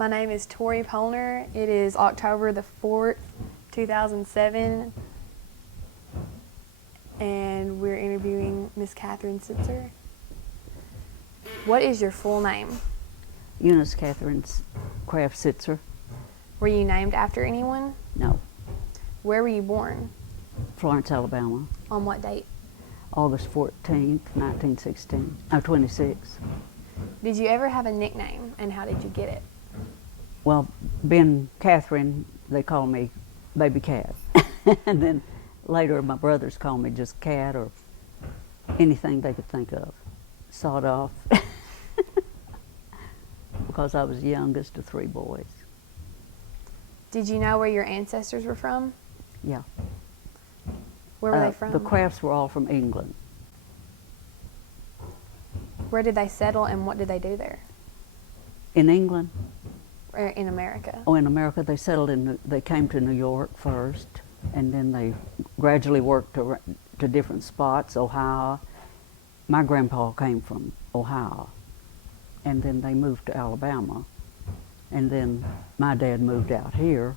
My name is Tori Polner. It is October the 4th, 2007, and we're interviewing Miss Katharine Sitzer. What is your full name? Eunice Katharine Sitzer. Were you named after anyone? No. Where were you born? Florence, Alabama. On what date? August 14th, 1916. I'm 26. Did you ever have a nickname, and how did you get it? Well, being Katharine, they call me Baby Cat. And then later my brothers call me just Cat or anything they could think of. Sawed off. Because I was the youngest of 3 boys. Did you know where your ancestors were from? Yeah. Where were they from? The Crafts were all from England. Where did they settle, and what did they do there? In England? Or in America? Oh, in America they settled they came to New York first, and then they gradually worked to different spots, Ohio. My grandpa came from Ohio, and then they moved to Alabama, and then my dad moved out here.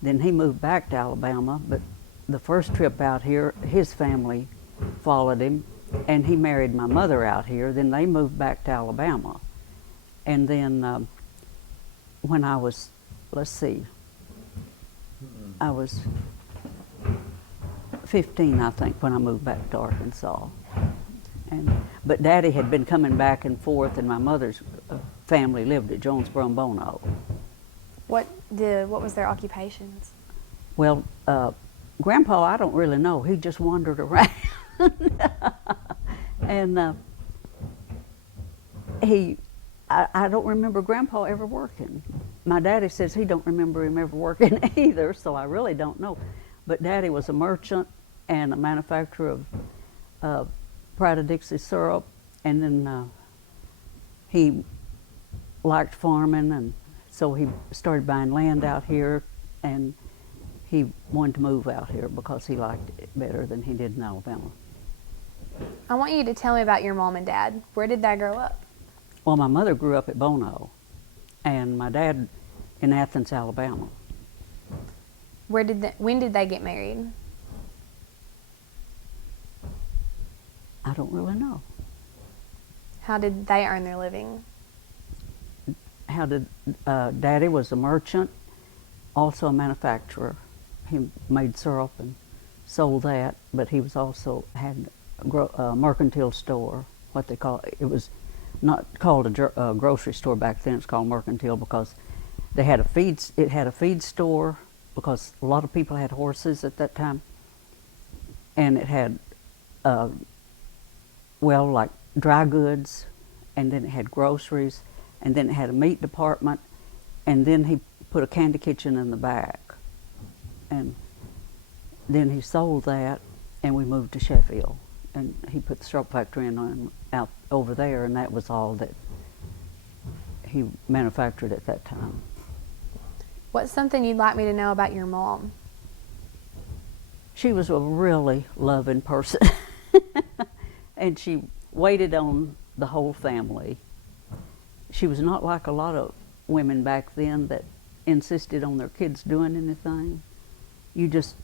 Then he moved back to Alabama, but the first trip out here, his family followed him, and he married my mother out here. Then they moved back to Alabama. And then when I was, let's see, I was 15, I think, when I moved back to Arkansas. But Daddy had been coming back and forth, and my mother's family lived at Jonesboro and Bono. What was their occupations? Well, Grandpa, I don't really know. He just wandered around. And I don't remember Grandpa ever working. My daddy says he don't remember him ever working either, so I really don't know. But Daddy was a merchant and a manufacturer of Pride of Dixie syrup, and then he liked farming, and so he started buying land out here, and he wanted to move out here because he liked it better than he did in Alabama. I want you to tell me about your mom and dad. Where did they grow up? Well, my mother grew up at Bono, and my dad in Athens, Alabama. When did they get married? I don't really know. How did they earn their living? Daddy was a merchant, also a manufacturer. He made syrup and sold that, but he was also had a mercantile store, what they call it. It was not called a grocery store back then. It's called mercantile because they had it had a feed store because a lot of people had horses at that time, and it had like dry goods, and then it had groceries, and then it had a meat department, and then he put a candy kitchen in the back. And then he sold that, and we moved to Sheffield, and he put the syrup factory out over there, and that was all that he manufactured at that time. What's something you'd like me to know about your mom? She was a really loving person, and she waited on the whole family. She was not like a lot of women back then that insisted on their kids doing anything. You just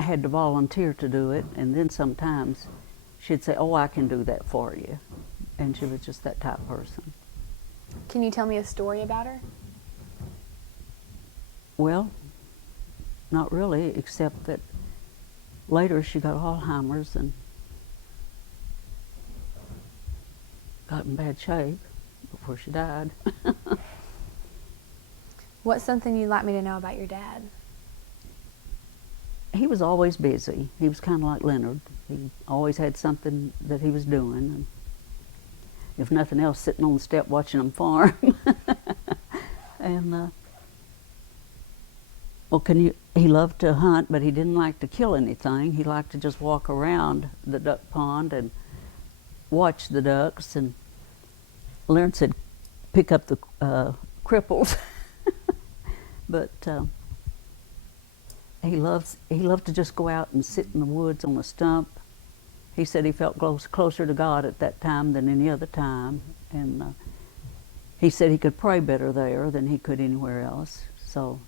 had to volunteer to do it, and then sometimes she'd say, "Oh, I can do that for you." And she was just that type of person. Can you tell me a story about her? Well, not really, except that later she got Alzheimer's and got in bad shape before she died. What's something you'd like me to know about your dad? He was always busy. He was kind of like Leonard. He always had something that he was doing. And if nothing else, sitting on the step watching them farm. And he loved to hunt, but he didn't like to kill anything. He liked to just walk around the duck pond and watch the ducks. And Leonard said, pick up the cripples. But he loved to just go out and sit in the woods on a stump. He said he felt closer to God at that time than any other time, and he said he could pray better there than he could anywhere else. So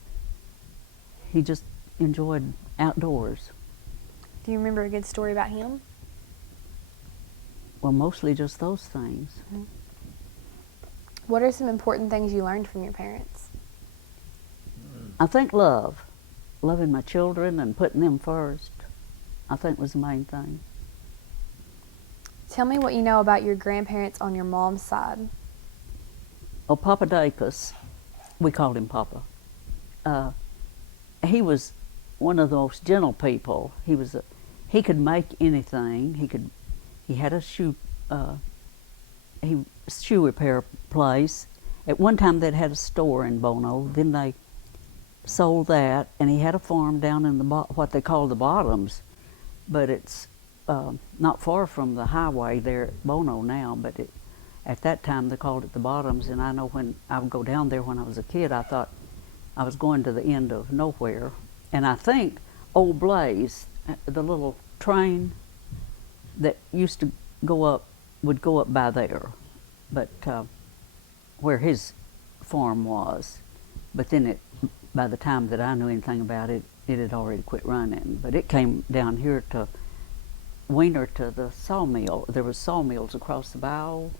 he just enjoyed outdoors. Do you remember a good story about him? Well, mostly just those things. Mm-hmm. What are some important things you learned from your parents? I think love. Loving my children and putting them first, I think was the main thing. Tell me what you know about your grandparents on your mom's side. Oh, Papa Dacus, we called him Papa. He was one of the most gentle people. He could make anything. He had a shoe repair place. At one time they'd had a store in Bono. Then they sold that, and he had a farm down in what they call the Bottoms, but it's not far from the highway there at Bono now. But at that time they called it the Bottoms, and I know when I would go down there when I was a kid, I thought I was going to the end of nowhere. And I think Old Blaze, the little train that used to would go up by there, but where his farm was. But then by the time that I knew anything about it, it had already quit running. But it came down here to Wiener to the sawmill. There was sawmills across the bow,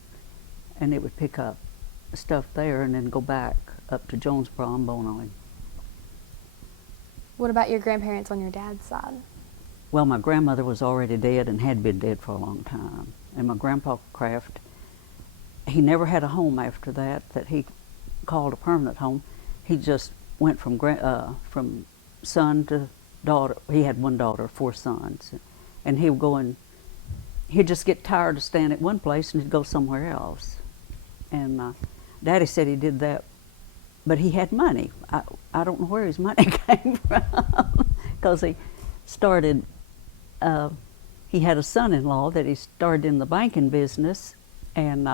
and it would pick up stuff there and then go back up to Jonesboro and Bono. What about your grandparents on your dad's side? Well, my grandmother was already dead and had been dead for a long time. And my grandpa Kraft, he never had a home after that he called a permanent home. He just went from son to daughter. He had one daughter, 4 sons. And he would go and he'd just get tired of staying at one place and he'd go somewhere else. And Daddy said he did that, but he had money. I don't know where his money came from, because he started, he had a son-in-law that he started in the banking business, and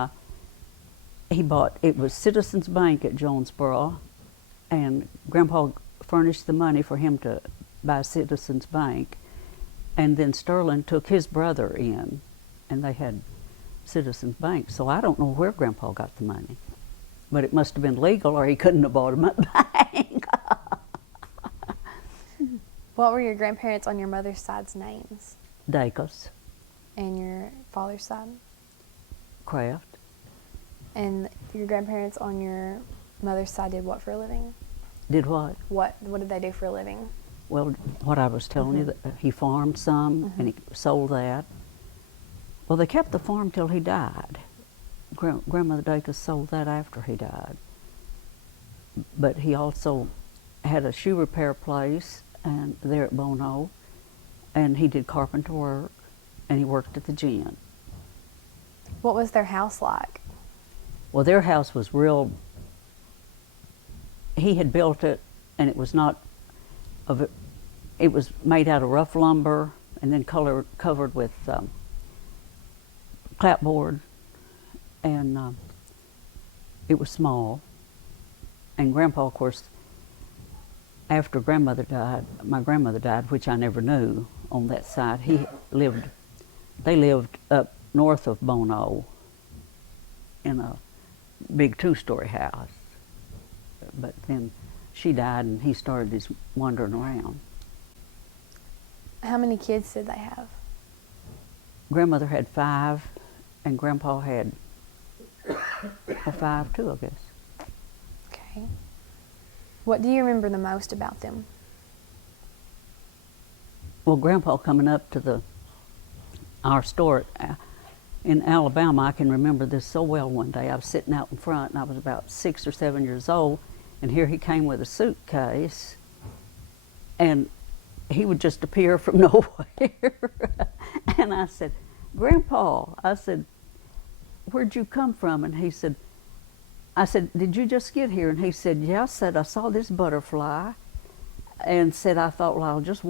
it was Citizens Bank at Jonesboro, and Grandpa furnished the money for him to buy Citizens Bank, and then Sterling took his brother in, and they had Citizens Bank. So I don't know where Grandpa got the money, but it must have been legal, or he couldn't have bought him at the bank. What were your grandparents on your mother's side's names? Dacus, And your father's side? Kraft. And your grandparents on your mother's side did what for a living? Did what? What did they do for a living? Well, what I was telling you, that he farmed some, and he sold that. Well, they kept the farm till he died. Grandmother Dacus sold that after he died. But he also had a shoe repair place and there at Bono, and he did carpenter work, and he worked at the gin. What was their house like? Well, their house was real. He had built it, and it was not of it. It was made out of rough lumber and then covered with clapboard, and it was small. And Grandpa, of course, after my grandmother died, which I never knew on that side. They lived up north of Bono in a big 2-story house. But then she died, and he started his wandering around. How many kids did they have? Grandmother had 5, and Grandpa had 5 too, I guess. Okay. What do you remember the most about them? Well, Grandpa coming up to our store in Alabama, I can remember this so well. One day I was sitting out in front, and I was about 6 or 7 years old, and here he came with a suitcase, and he would just appear from nowhere. And I said, "Grandpa," I said, "where'd you come from?" And I said, "Did you just get here?" And he said, "Yeah." I said, "I saw this butterfly," and said, "I thought, well, I'll just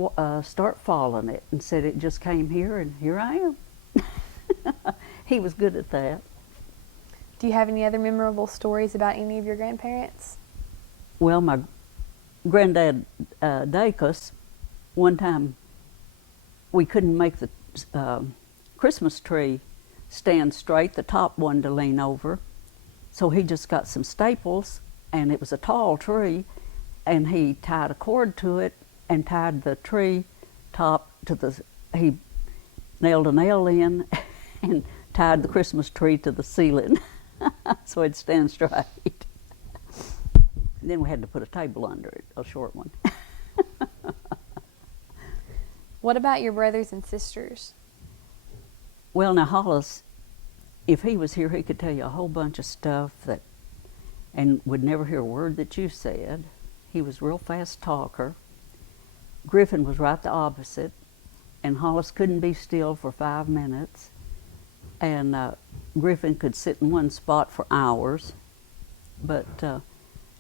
start following it," and said, "It just came here, and here I am." He was good at that. Do you have any other memorable stories about any of your grandparents? Well, my granddad Dacus, one time we couldn't make the Christmas tree stand straight, the top one to lean over, So he just got some staples, and it was a tall tree, and he tied a cord to it and tied the tree top to he nailed a nail in and tied the Christmas tree to the ceiling so it'd stand straight. And then we had to put a table under it, a short one. What about your brothers and sisters? Well, now Hollis, if he was here, he could tell you a whole bunch of stuff and would never hear a word that you said. He was a real fast talker. Griffin was right the opposite, and Hollis couldn't be still for 5 minutes. And Griffin could sit in one spot for hours,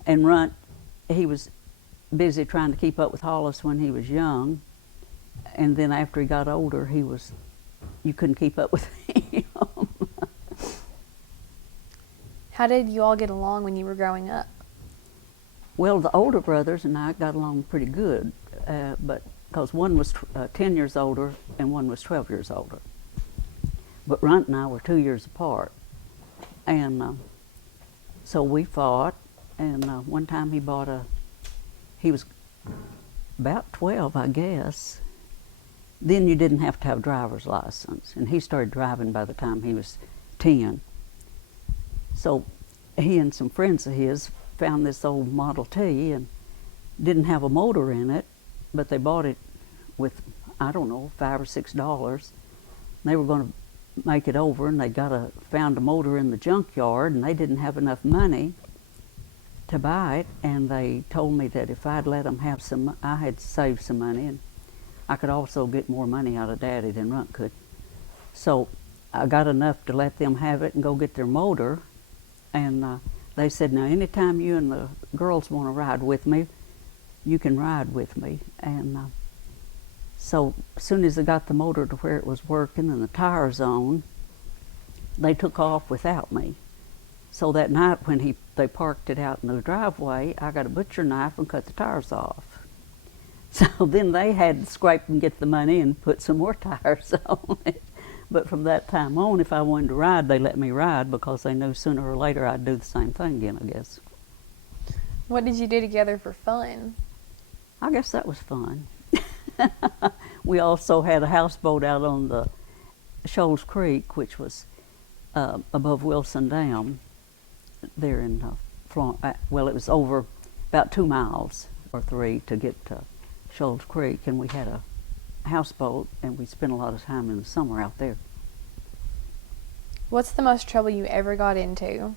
and Runt, he was busy trying to keep up with Hollis when he was young, and then after he got older, you couldn't keep up with him. How did you all get along when you were growing up? Well, the older brothers and I got along pretty good, but because one was 10 years older and one was 12 years older. But Runt and I were 2 years apart, and so we fought. And one time he was about 12, I guess. Then you didn't have to have a driver's license, and he started driving by the time he was 10. So he and some friends of his found this old Model T and didn't have a motor in it, but they bought it with, I don't know, $5 or $6. They were going to make it over, and they found a motor in the junkyard, and they didn't have enough money to buy it, and they told me that if I'd let them have some, I had saved some money, and I could also get more money out of Daddy than Runt could. So I got enough to let them have it and go get their motor, and they said, now anytime you and the girls want to ride with me, you can ride with me. And so as soon as they got the motor to where it was working and the tires on, they took off without me. So that night when they parked it out in the driveway, I got a butcher knife and cut the tires off. So then they had to scrape and get the money and put some more tires on it. But from that time on, if I wanted to ride, they let me ride because they knew sooner or later I'd do the same thing again, I guess. What did you do together for fun? I guess that was fun. We also had a houseboat out on the Shoals Creek, which was above Wilson Dam. There in well, it was over about 2 miles or 3 to get to Shoals Creek, and we had a houseboat, and we spent a lot of time in the summer out there. What's the most trouble you ever got into?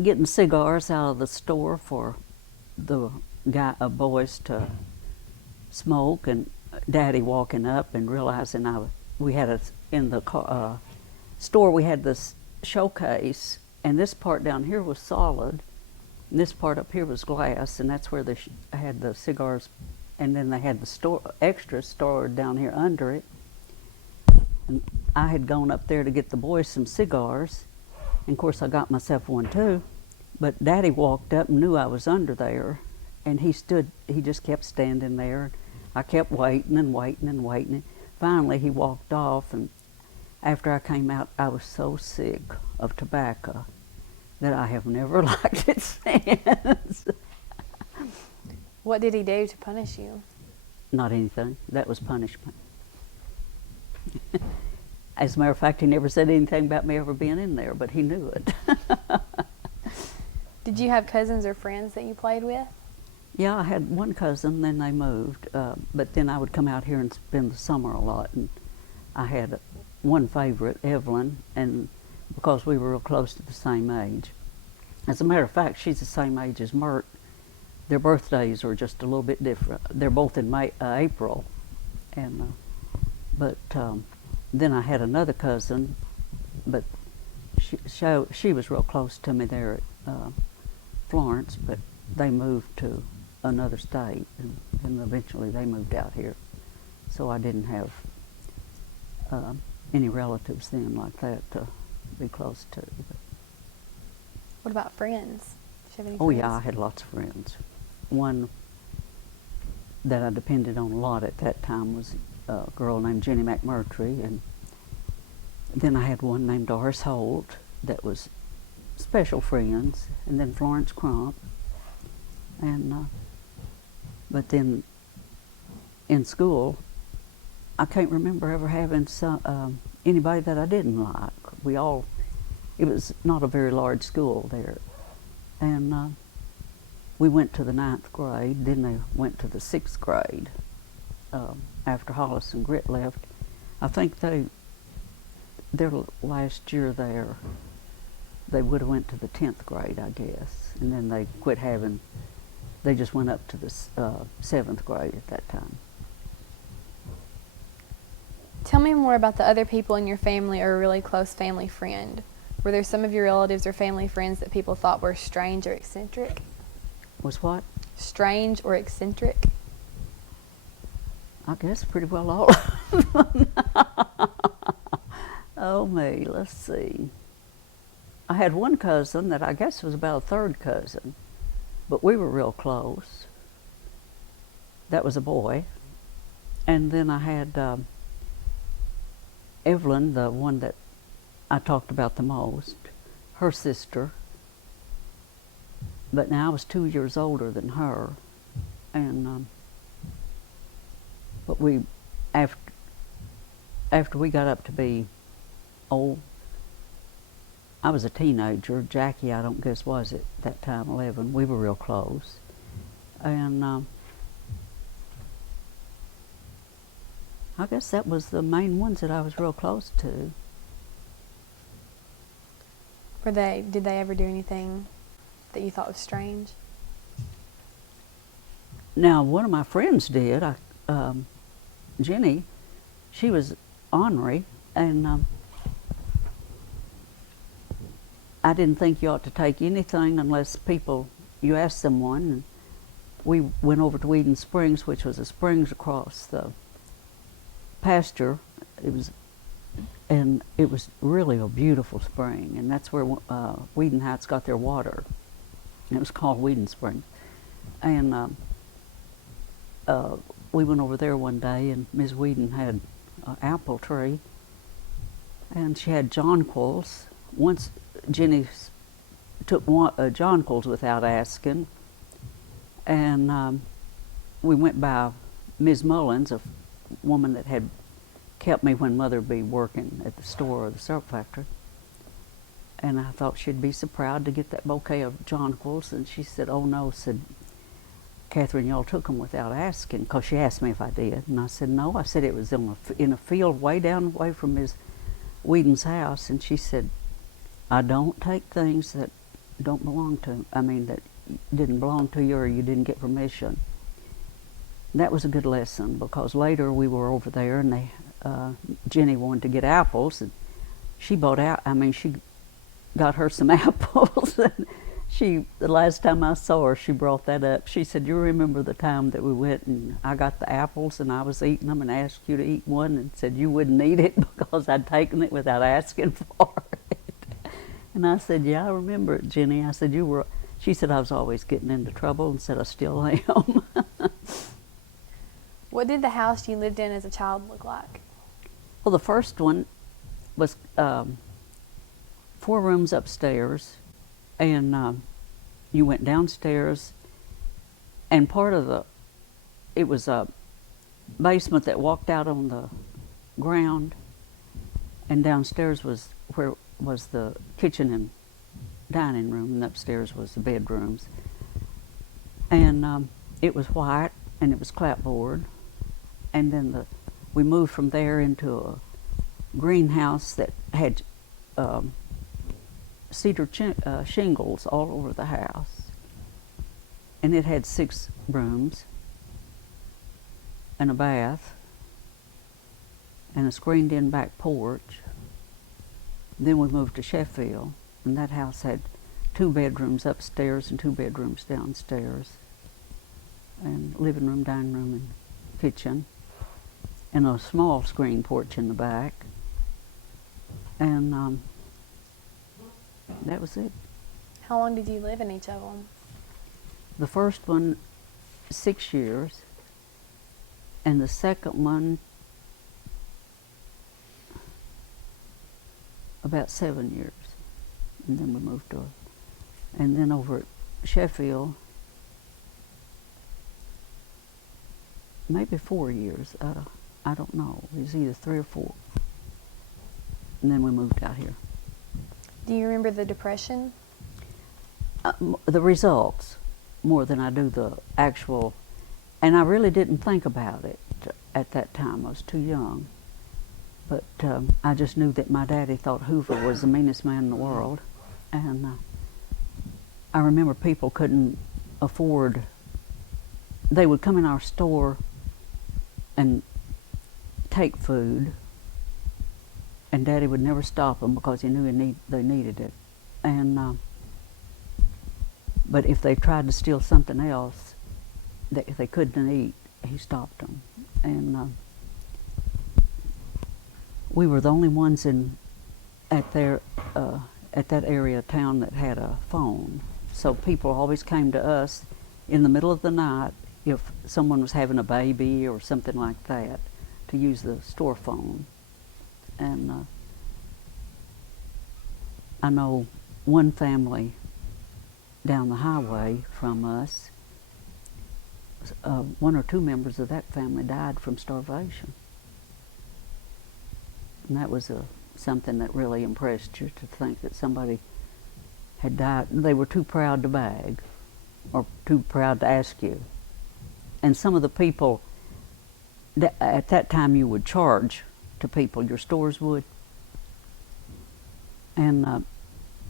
Getting cigars out of the store for the boys to smoke, and Daddy walking up and realizing we had in the store we had this showcase, and this part down here was solid, and this part up here was glass, and that's where they had the cigars, and then they had the extras stored down here under it. And I had gone up there to get the boys some cigars, and of course I got myself one too, but Daddy walked up and knew I was under there, and he just kept standing there. I kept waiting and waiting and waiting. Finally he walked off, and after I came out, I was so sick of tobacco that I have never liked it since. What did he do to punish you? Not anything. That was punishment. As a matter of fact, he never said anything about me ever being in there, but he knew it. Did you have cousins or friends that you played with? Yeah, I had one cousin, then they moved, but then I would come out here and spend the summer a lot, and I had one favorite, Evelyn, and because we were real close to the same age. As a matter of fact, she's the same age as Mert. Their birthdays are just a little bit different. They're both in April, and then I had another cousin, but she was real close to me there at Florence, but they moved to another state, and then eventually they moved out here. So I didn't have any relatives then like that to be close to. What about friends? Did you have any Oh friends? yeah, I had lots of friends. One that I depended on a lot at that time was a girl named Jenny McMurtry, and then I had one named Doris Holt that was special friends, and then Florence Crump, and but then in school, I can't remember ever having anybody that I didn't like. It was not a very large school there, and we went to the 9th grade. Then they went to the 6th grade after Hollis and Grit left. I think their last year there, they would have went to the 10th grade, I guess, and then they quit having. They just went up to the 7th grade at that time. Tell me more about the other people in your family or a really close family friend. Were there some of your relatives or family friends that people thought were strange or eccentric? Was what? Strange or eccentric? I guess pretty well all of them. Oh me, let's see. I had one cousin that I guess was about a third cousin, but we were real close. That was a boy. And then I had Evelyn, the one that I talked about the most, her sister. But now I was 2 years older than her. And but we, after we got up to be old, I was a teenager. Jackie, I don't guess, was at that time 11. We were real close. And I guess that was the main ones that I was real close to. Did they ever do anything that you thought was strange? Now, one of my friends did. Jenny, she was ornery, and I didn't think you ought to take anything unless you asked someone. And we went over to Whedon Springs, which was a springs across the pasture. It was really a beautiful spring, and that's where Whedon Heights got their water. And it was called Whedon Springs. And we went over there one day, and Ms. Whedon had an apple tree, and she had jonquils. Once Jenny took jonquils without asking, and we went by Ms. Mullins, a woman that had kept me when Mother would be working at the store or the syrup factory. And I thought she'd be so proud to get that bouquet of jonquils, and she said, "Oh no," said Katharine, "y'all took them without asking," because she asked me if I did. And I said, "No," I said, "it was in a field way down away from Ms. Whedon's house." And she said, "I don't take things that don't belong to, that didn't belong to you or you didn't get permission." That was a good lesson, because later we were over there, and Jenny wanted to get apples, and she got her some apples. And the last time I saw her, she brought that up. She said, "You remember the time that we went and I got the apples and I was eating them and asked you to eat one and said you wouldn't eat it because I'd taken it without asking for it." And I said, "Yeah, I remember it, Jenny." I said, she said, "I was always getting into trouble," and said, "I still am." What did the house you lived in as a child look like? Well, the first one was 4 rooms upstairs, and you went downstairs, and it was a basement that walked out on the ground, and downstairs was the kitchen and dining room, and upstairs was the bedrooms. And it was white, and it was clapboard, and then we moved from there into a greenhouse that had cedar shingles all over the house, and it had 6 rooms and a bath and a screened-in back porch. Then we moved to Sheffield, and that house had 2 bedrooms upstairs and 2 bedrooms downstairs, and living room, dining room, and kitchen, and a small screen porch in the back. And that was it. How long did you live in each of them? The first one, 6 years, and the second one, about 7 years. and then we moved to, and then over at Sheffield, maybe 4 years. I don't know. It was either 3 or 4. And then we moved out here. Do you remember the Depression? The results more than I do the actual, and I really didn't think about it at that time. I was too young. But I just knew that my daddy thought Hoover was the meanest man in the world. And I remember people couldn't afford, they would come in our store and take food, and Daddy would never stop them because he knew they needed it. And but if they tried to steal something else that they couldn't eat, he stopped them. And we were the only ones at that area of town that had a phone. So people always came to us in the middle of the night if someone was having a baby or something like that to use the store phone. And I know one family down the highway from us, 1 or 2 members of that family died from starvation. And that was something that really impressed you, to think that somebody had died. They were too proud to beg or too proud to ask you. And some of the people, at that time you would charge to people, your stores would. And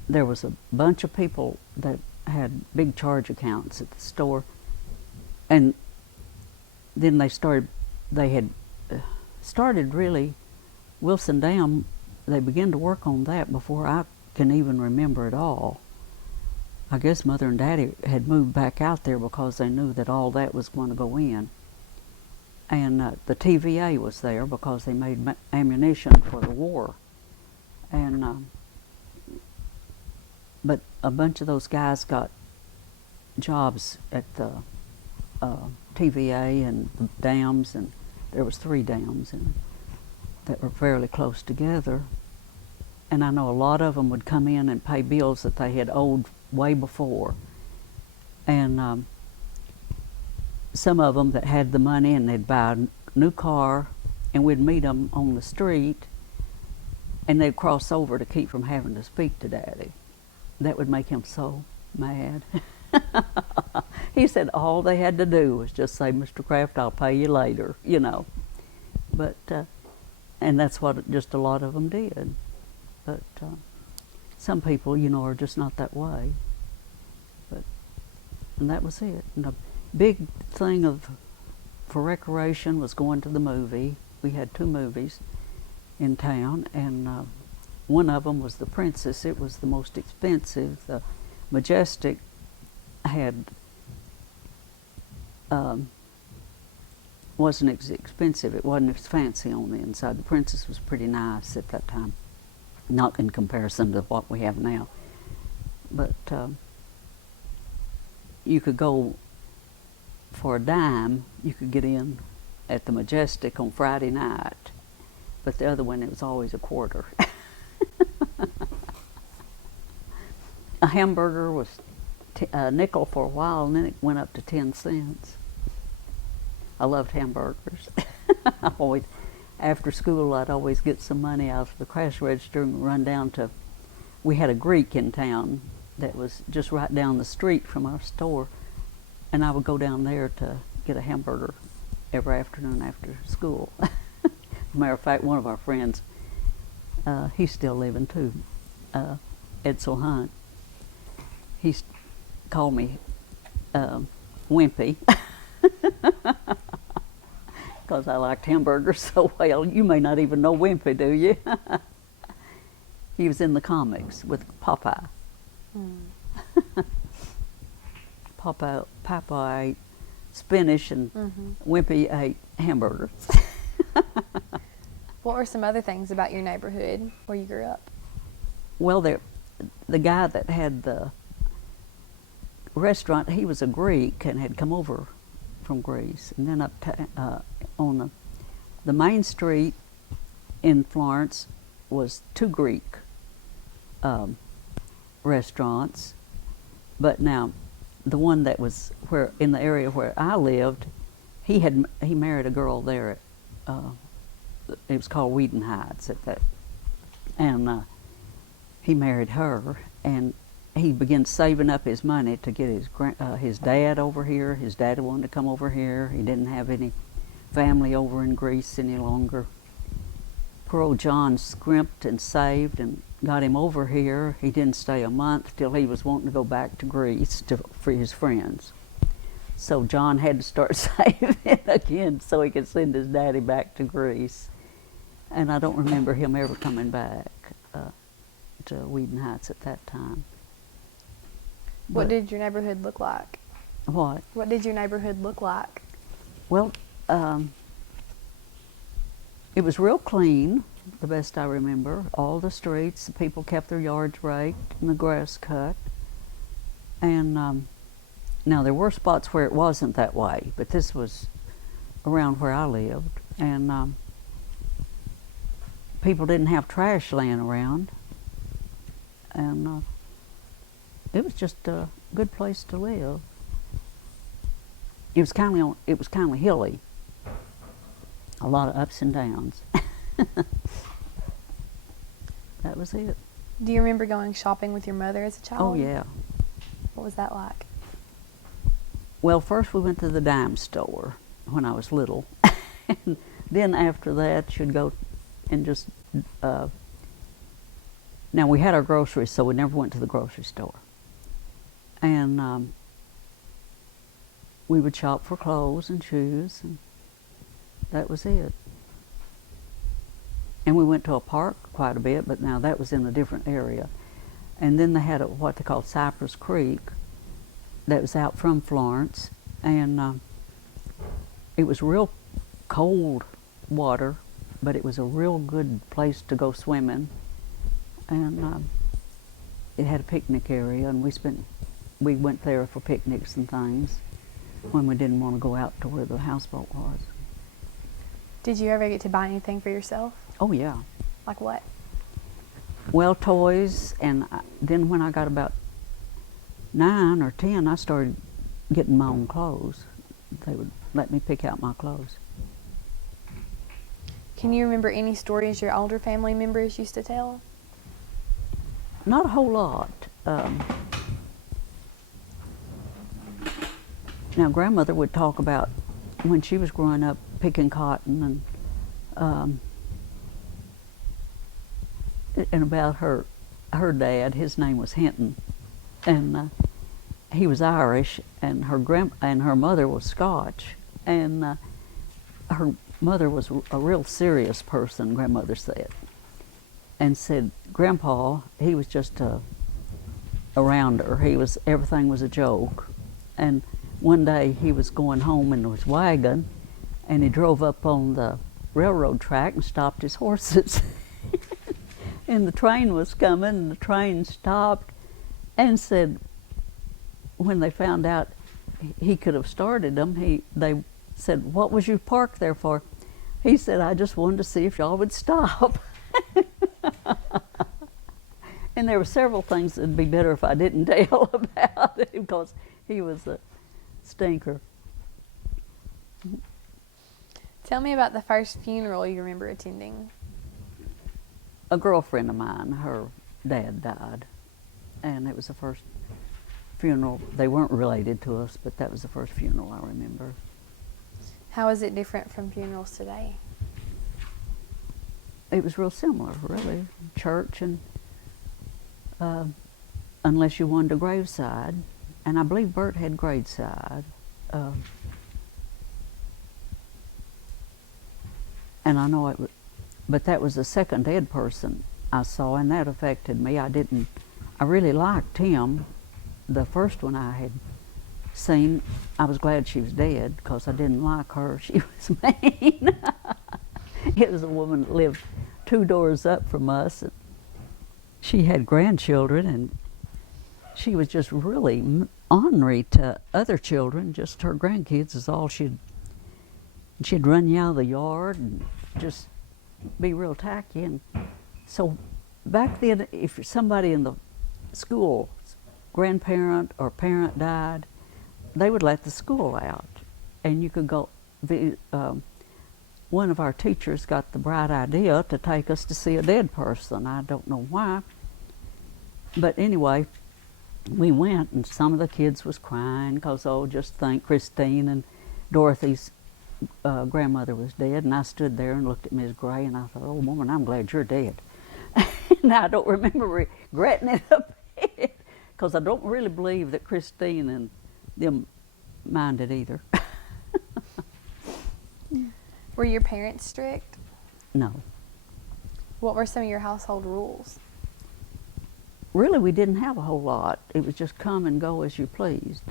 there was a bunch of people that had big charge accounts at the store. And then they had started really, Wilson Dam, they began to work on that before I can even remember it all. I guess Mother and Daddy had moved back out there because they knew that all that was going to go in. And the TVA was there because they made ammunition for the war. And but a bunch of those guys got jobs at the TVA and the dams, and there was 3 dams that were fairly close together. And I know a lot of them would come in and pay bills that they had owed way before. And some of them that had the money, and they'd buy a new car, and we'd meet them on the street, and they'd cross over to keep from having to speak to Daddy. That would make him so mad. He said all they had to do was just say, "Mr. Kraft, I'll pay you later," you know. But and that's what just a lot of them did. But some people, you know, are just not that way. And that was it. And the big thing for recreation was going to the movie. We had 2 movies in town, and one of them was The Princess. It was the most expensive. The Majestic had wasn't as expensive. It wasn't as fancy on the inside. The Princess was pretty nice at that time, not in comparison to what we have now. But you could go for a dime. You could get in at the Majestic on Friday night, but the other one, it was always a quarter. A hamburger was a nickel for a while, and then it went up to 10 cents. I loved hamburgers. After school, I'd always get some money out of the cash register and run down to, we had a Greek in town that was just right down the street from our store, and I would go down there to get a hamburger every afternoon after school. As a matter of fact, one of our friends, he's still living too, Edsel Hunt. He called me Wimpy because I liked hamburgers so well. You may not even know Wimpy, do you? He was in the comics with Popeye. Popeye ate spinach, and Wimpy ate hamburgers. What were some other things about your neighborhood where you grew up? Well, the guy that had the restaurant, he was a Greek and had come over from Greece. And then on the main street in Florence was 2 Greek restaurants. But now, the one that was where in the area where I lived, he married a girl there at it was called Wheaton Heights at that, and he married her, and he began saving up his money to get his dad over here. His dad wanted to come over here. He didn't have any family over in Greece any longer. Poor old John scrimped and saved and got him over here. He didn't stay a month till he was wanting to go back to Greece for his friends. So John had to start saving again so he could send his daddy back to Greece. And I don't remember him ever coming back to Wheaton Heights at that time. What did your neighborhood look like? What? What did your neighborhood look like? Well, it was real clean, the best I remember. All the streets, the people kept their yards raked and the grass cut. And now there were spots where it wasn't that way, but this was around where I lived. And people didn't have trash laying around. And it was just a good place to live. It was kind of hilly. A lot of ups and downs. That was it. Do you remember going shopping with your mother as a child? Oh yeah. What was that like? Well, first we went to the dime store when I was little. And then after that, she'd go and just, now we had our groceries, so we never went to the grocery store. And we would shop for clothes and shoes, and that was it. And we went to a park quite a bit, but now that was in a different area. And then they had what they called Cypress Creek that was out from Florence, and it was real cold water, but it was a real good place to go swimming. And it had a picnic area, and we went there for picnics and things when we didn't want to go out to where the houseboat was. Did you ever get to buy anything for yourself? Oh yeah. Like what? Well, toys, and then when I got about 9 or 10, I started getting my own clothes. They would let me pick out my clothes. Can you remember any stories your older family members used to tell? Not a whole lot. Now, Grandmother would talk about when she was growing up picking cotton, and about her dad. His name was Hinton, and he was Irish, and her mother was Scotch, and her mother was a real serious person. Grandmother said, and said Grandpa, he was just around her. Everything was a joke. And one day he was going home in his wagon, and he drove up on the railroad track and stopped his horses. And the train was coming, and the train stopped, and said, when they found out he could have started them, they said, "What was you parked there for?" He said, "I just wanted to see if y'all would stop." And there were several things that'd be better if I didn't tell about it, because he was a stinker. Tell me about the first funeral you remember attending. A girlfriend of mine, her dad died, and it was the first funeral. They weren't related to us, but that was the first funeral I remember. How is it different from funerals today? It was real similar, really. Church, and unless you wanted a graveside, and I believe Bert had graveside. And I know it was, but that was the second dead person I saw, and that affected me. I really liked him. The first one I had seen, I was glad she was dead, because I didn't like her. She was mean. It was a woman that lived 2 doors up from us. And she had grandchildren, and she was just really ornery to other children. Just her grandkids is all she'd run you out of the yard and just be real tacky. And so back then, if somebody in the school grandparent or parent died, they would let the school out, and you could go. One of our teachers got the bright idea to take us to see a dead person. I don't know why, but anyway, we went, and some of the kids was crying because, oh, just think, Christine and Dorothy's grandmother was dead, and I stood there and looked at Ms. Gray, and I thought, oh, woman, I'm glad you're dead. And I don't remember regretting it a bit, because I don't really believe that Christine and them minded either. Were your parents strict? No. What were some of your household rules? Really, we didn't have a whole lot. It was just come and go as you pleased.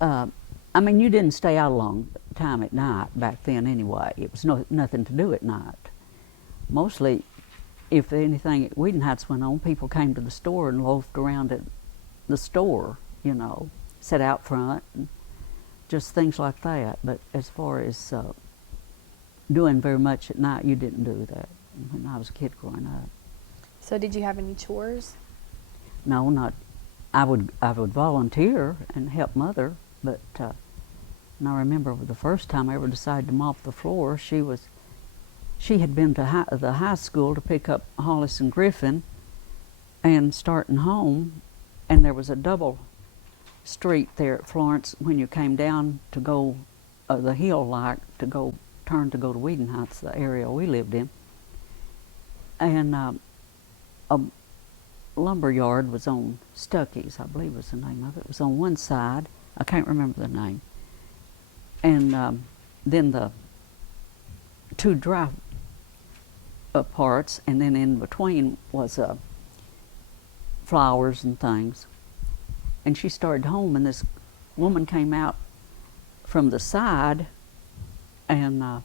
I mean, you didn't stay out a long time at night back then anyway. It was nothing to do at night. Mostly, if anything at Wiedenheit's went on, people came to the store and loafed around at the store, you know, sat out front, and just things like that. But as far as doing very much at night, you didn't do that when I was a kid growing up. So did you have any chores? No, not. I would volunteer and help Mother, but and I remember the first time I ever decided to mop the floor, she had been to the high school to pick up Hollis and Griffin and starting home, and there was a double street there at Florence when you came down to go the hill, like to go turn to go to Wiedenheit's, the area we lived in, and a lumber yard was on Stuckey's, I believe was the name of it. It was on one side. I can't remember the name. And then the two dry parts, and then in between was flowers and things. And she started home, and this woman came out from the side, and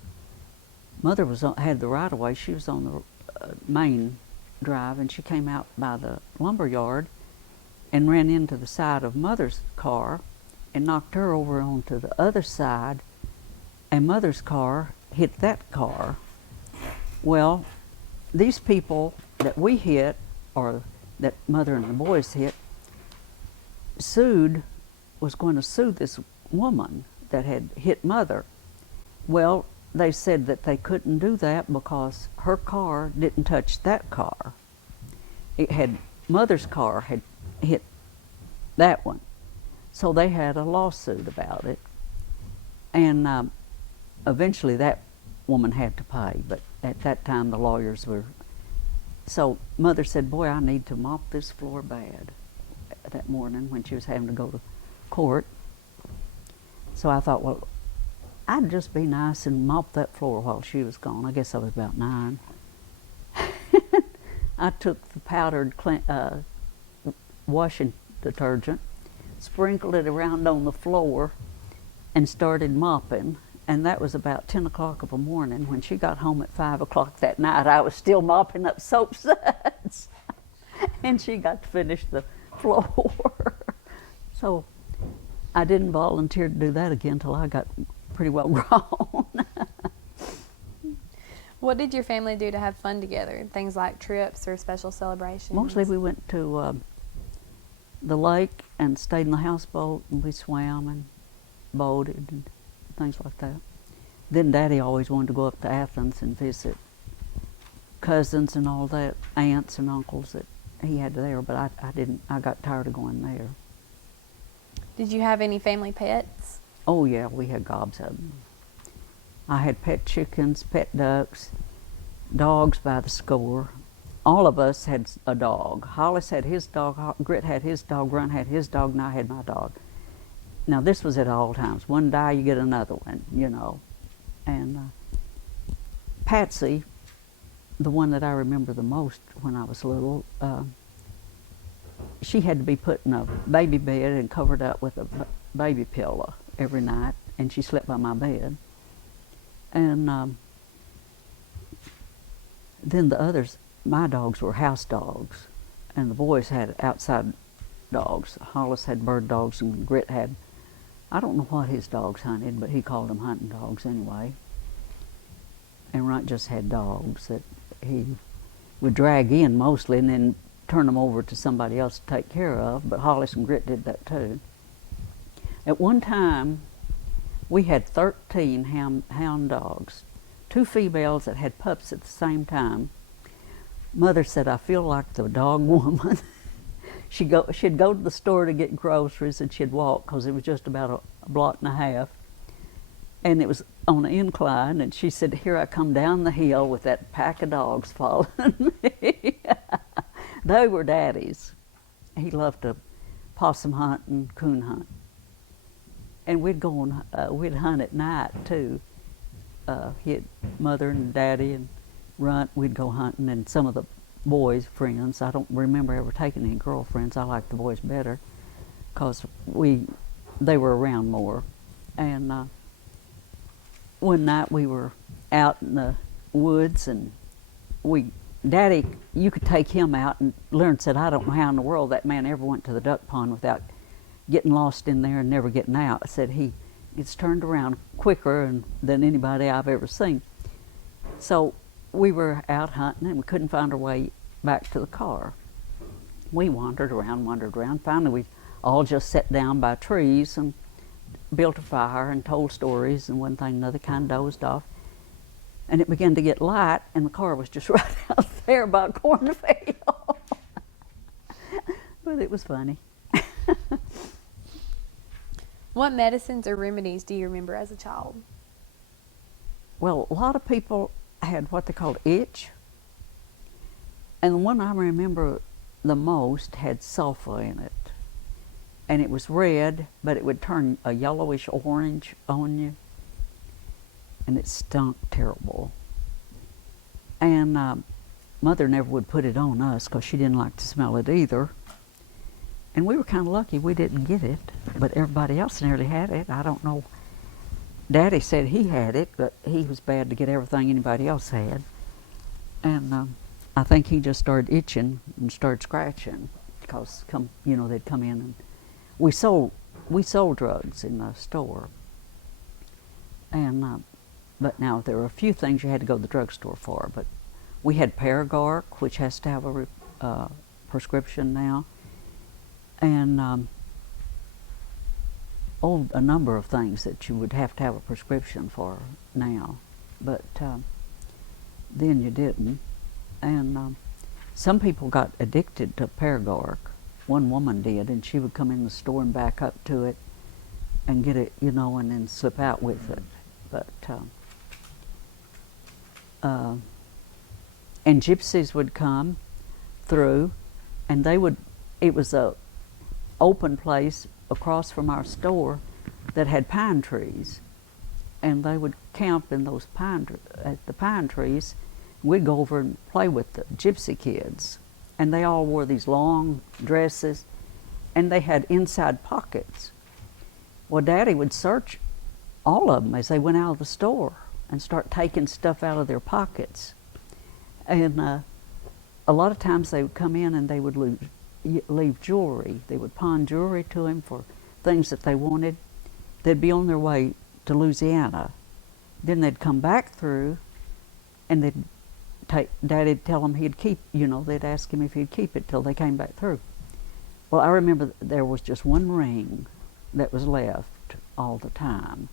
Mother had the right of way. She was on the main drive, and she came out by the lumber yard and ran into the side of Mother's car and knocked her over onto the other side, and Mother's car hit that car. Well, these people that we hit, or that Mother and the boys hit, was going to sue this woman that had hit Mother. Well, they said that they couldn't do that because her car didn't touch that car. Mother's car had hit that one. So they had a lawsuit about it. And eventually that woman had to pay, but at that time the lawyers were. So Mother said, boy, I need to mop this floor bad, that morning when she was having to go to court. So I thought, well, I'd just be nice and mop that floor while she was gone. I guess I was about 9. I took the powdered washing detergent, sprinkled it around on the floor, and started mopping. And that was about 10 o'clock of the morning. When she got home at 5 o'clock that night, I was still mopping up soap suds. And she got to finish the floor. So I didn't volunteer to do that again until I got pretty well grown. What did your family do to have fun together? Things like trips or special celebrations? Mostly we went to the lake and stayed in the houseboat, and we swam and boated and things like that. Then Daddy always wanted to go up to Athens and visit cousins and all that, aunts and uncles that he had there, but I didn't. I got tired of going there. Did you have any family pets? Oh yeah, we had gobs of them. I had pet chickens, pet ducks, dogs by the score. All of us had a dog. Hollis had his dog, Grit had his dog, Runt had his dog, and I had my dog. Now this was at all times. One die, you get another one, you know. And Patsy, the one that I remember the most when I was little, she had to be put in a baby bed and covered up with a baby pillow every night, and she slept by my bed. And then the others, my dogs were house dogs, and the boys had outside dogs. Hollis had bird dogs, and Grit had, I don't know what his dogs hunted, but he called them hunting dogs anyway. And Runt just had dogs that he would drag in mostly, and then turn them over to somebody else to take care of, but Hollis and Grit did that too. At one time, we had 13 hound dogs, 2 females that had pups at the same time. Mother said, I feel like the dog woman. She'd go to the store to get groceries, and she'd walk, because it was just about a block and a half. And it was on an incline, and she said, here I come down the hill with that pack of dogs following me. They were Daddy's. He loved to possum hunt and coon hunt. And we'd go on, we'd hunt at night too. Mother and Daddy and Runt, we'd go hunting, and some of the boys' friends. I don't remember ever taking any girlfriends. I liked the boys better because they were around more. And one night we were out in the woods, and Daddy, you could take him out, and Lauren said, I don't know how in the world that man ever went to the duck pond without getting lost in there and never getting out. I said he gets turned around quicker than anybody I've ever seen. So we were out hunting, and we couldn't find our way back to the car. We wandered around. Finally, we all just sat down by trees and built a fire and told stories, and one thing another, kind of dozed off. And it began to get light, and the car was just right out there by a cornfield. But it was funny. What medicines or remedies do you remember as a child? Well, a lot of people had what they called itch. And the one I remember the most had sulfur in it. And it was red, but it would turn a yellowish orange on you. And it stunk terrible. And Mother never would put it on us because she didn't like to smell it either. And we were kind of lucky we didn't get it, but everybody else nearly had it. I don't know. Daddy said he had it, but he was bad to get everything anybody else had. And I think he just started itching and started scratching because they'd come in, and we sold drugs in the store. And but now there were a few things you had to go to the drugstore for. But we had Paragarc, which has to have a prescription now, and a number of things that you would have to have a prescription for now. But then you didn't. And some people got addicted to Paragarc. One woman did, and she would come in the store and back up to it and get it, and then slip out with it. But and gypsies would come through, and it was a open place across from our store that had pine trees, and they would camp in those at the pine trees. We'd go over and play with the gypsy kids, and they all wore these long dresses, and they had inside pockets. Well, Daddy would search all of them as they went out of the store and start taking stuff out of their pockets. And a lot of times they would come in and they would leave jewelry. They would pawn jewelry to him for things that they wanted. They'd be on their way to Louisiana. Then they'd come back through, and Daddy'd tell them he'd keep, they'd ask him if he'd keep it till they came back through. Well, I remember there was just one ring that was left all the time.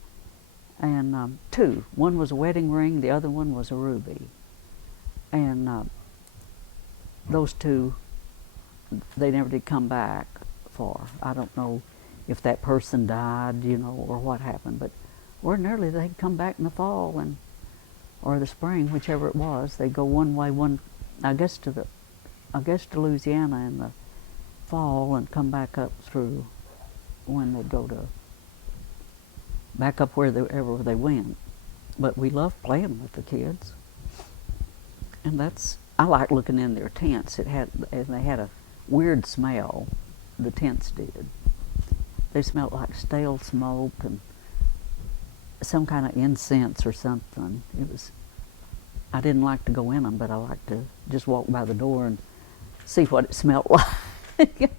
And 2. One was a wedding ring, the other one was a ruby. And those 2, they never did come back for. I don't know if that person died, or what happened, but ordinarily they'd come back in the fall or the spring, whichever it was. They'd go one way, I guess to Louisiana in the fall, and come back up through when they'd go back up wherever they went. But we loved playing with the kids. And I like looking in their tents. They had a weird smell, the tents did. They smelled like stale smoke and some kind of incense or something. I didn't like to go in them, but I liked to just walk by the door and see what it smelled like.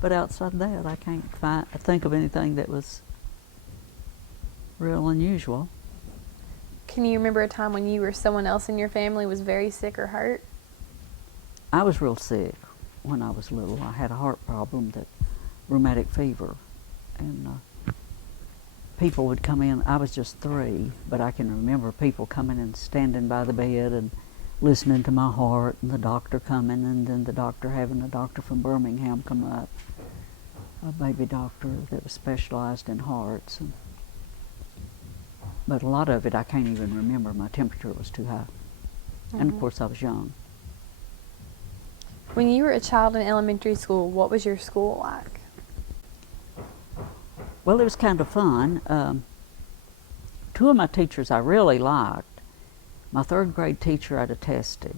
But outside that, I can't think of anything that was real unusual. Can you remember a time when you or someone else in your family was very sick or hurt? I was real sick when I was little. I had a heart problem, rheumatic fever, and people would come in. I was just 3, but I can remember people coming and standing by the bed and listening to my heart, and the doctor coming, and then having a doctor from Birmingham come up, a baby doctor that was specialized in hearts. But a lot of it I can't even remember. My temperature was too high. And of course I was young. When you were a child in elementary school, what was your school like? Well, it was kind of fun. 2 of my teachers I really liked. My 3rd grade teacher I detested,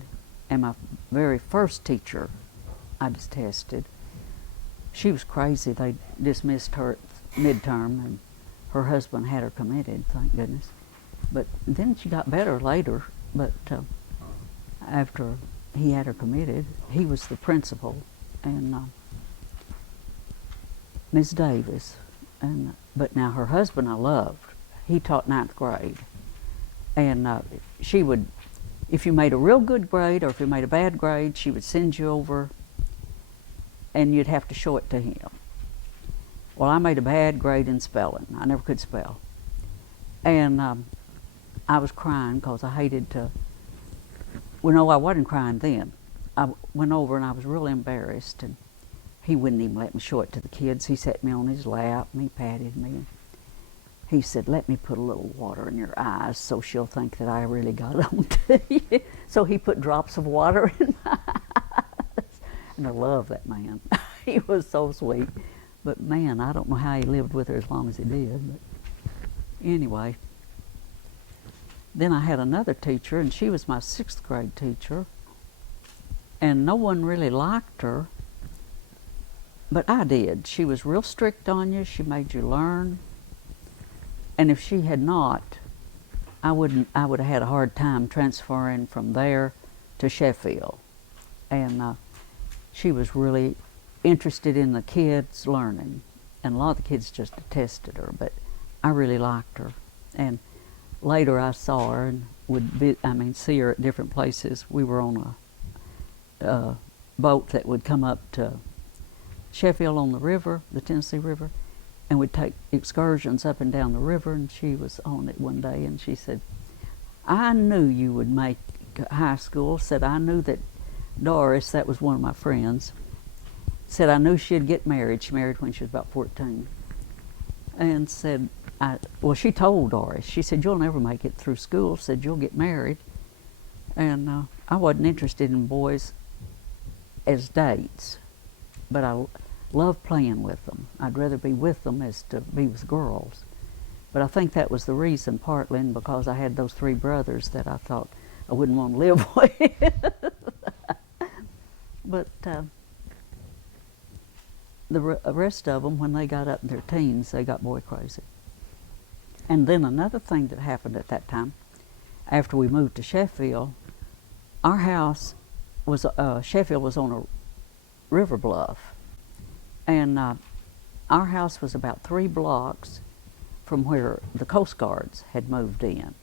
and my very first teacher I detested. She was crazy. They dismissed her at midterm, and her husband had her committed, thank goodness. But then she got better later, but after he had her committed, he was the principal, and Miss Davis. But now her husband I loved. He taught 9th grade. And she would, if you made a real good grade or if you made a bad grade, she would send you over and you'd have to show it to him. Well, I made a bad grade in spelling. I never could spell. And I was crying because I hated to, well, no, I wasn't crying then. I went over and I was really embarrassed, and he wouldn't even let me show it to the kids. He set me on his lap and he patted me. He said, "Let me put a little water in your eyes so she'll think that I really got on to you." So he put drops of water in my eyes. And I love that man. He was so sweet. But man, I don't know how he lived with her as long as he did. But anyway, then I had another teacher, and she was my 6th grade teacher. And no one really liked her, but I did. She was real strict on you. She made you learn. And if she had not, I would have had a hard time transferring from there to Sheffield. And she was really interested in the kids learning. And a lot of the kids just detested her, but I really liked her. And later I saw her and would see her at different places. We were on a boat that would come up to Sheffield on the river, the Tennessee River, and we'd take excursions up and down the river, and she was on it one day, and she said, "I knew you would make high school." Said, "I knew that Doris," that was one of my friends, said, "I knew she'd get married." She married when she was about 14. And said, well, she told Doris, she said, "You'll never make it through school." Said, "You'll get married." And I wasn't interested in boys as dates, but I love playing with them. I'd rather be with them as to be with girls. But I think that was the reason, partly because I had those 3 brothers that I thought I wouldn't want to live with. But the rest of them, when they got up in their teens, they got boy crazy. And then another thing that happened at that time, after we moved to Sheffield, our house was, Sheffield was on a river bluff. And our house was about 3 blocks from where the Coast Guards had moved in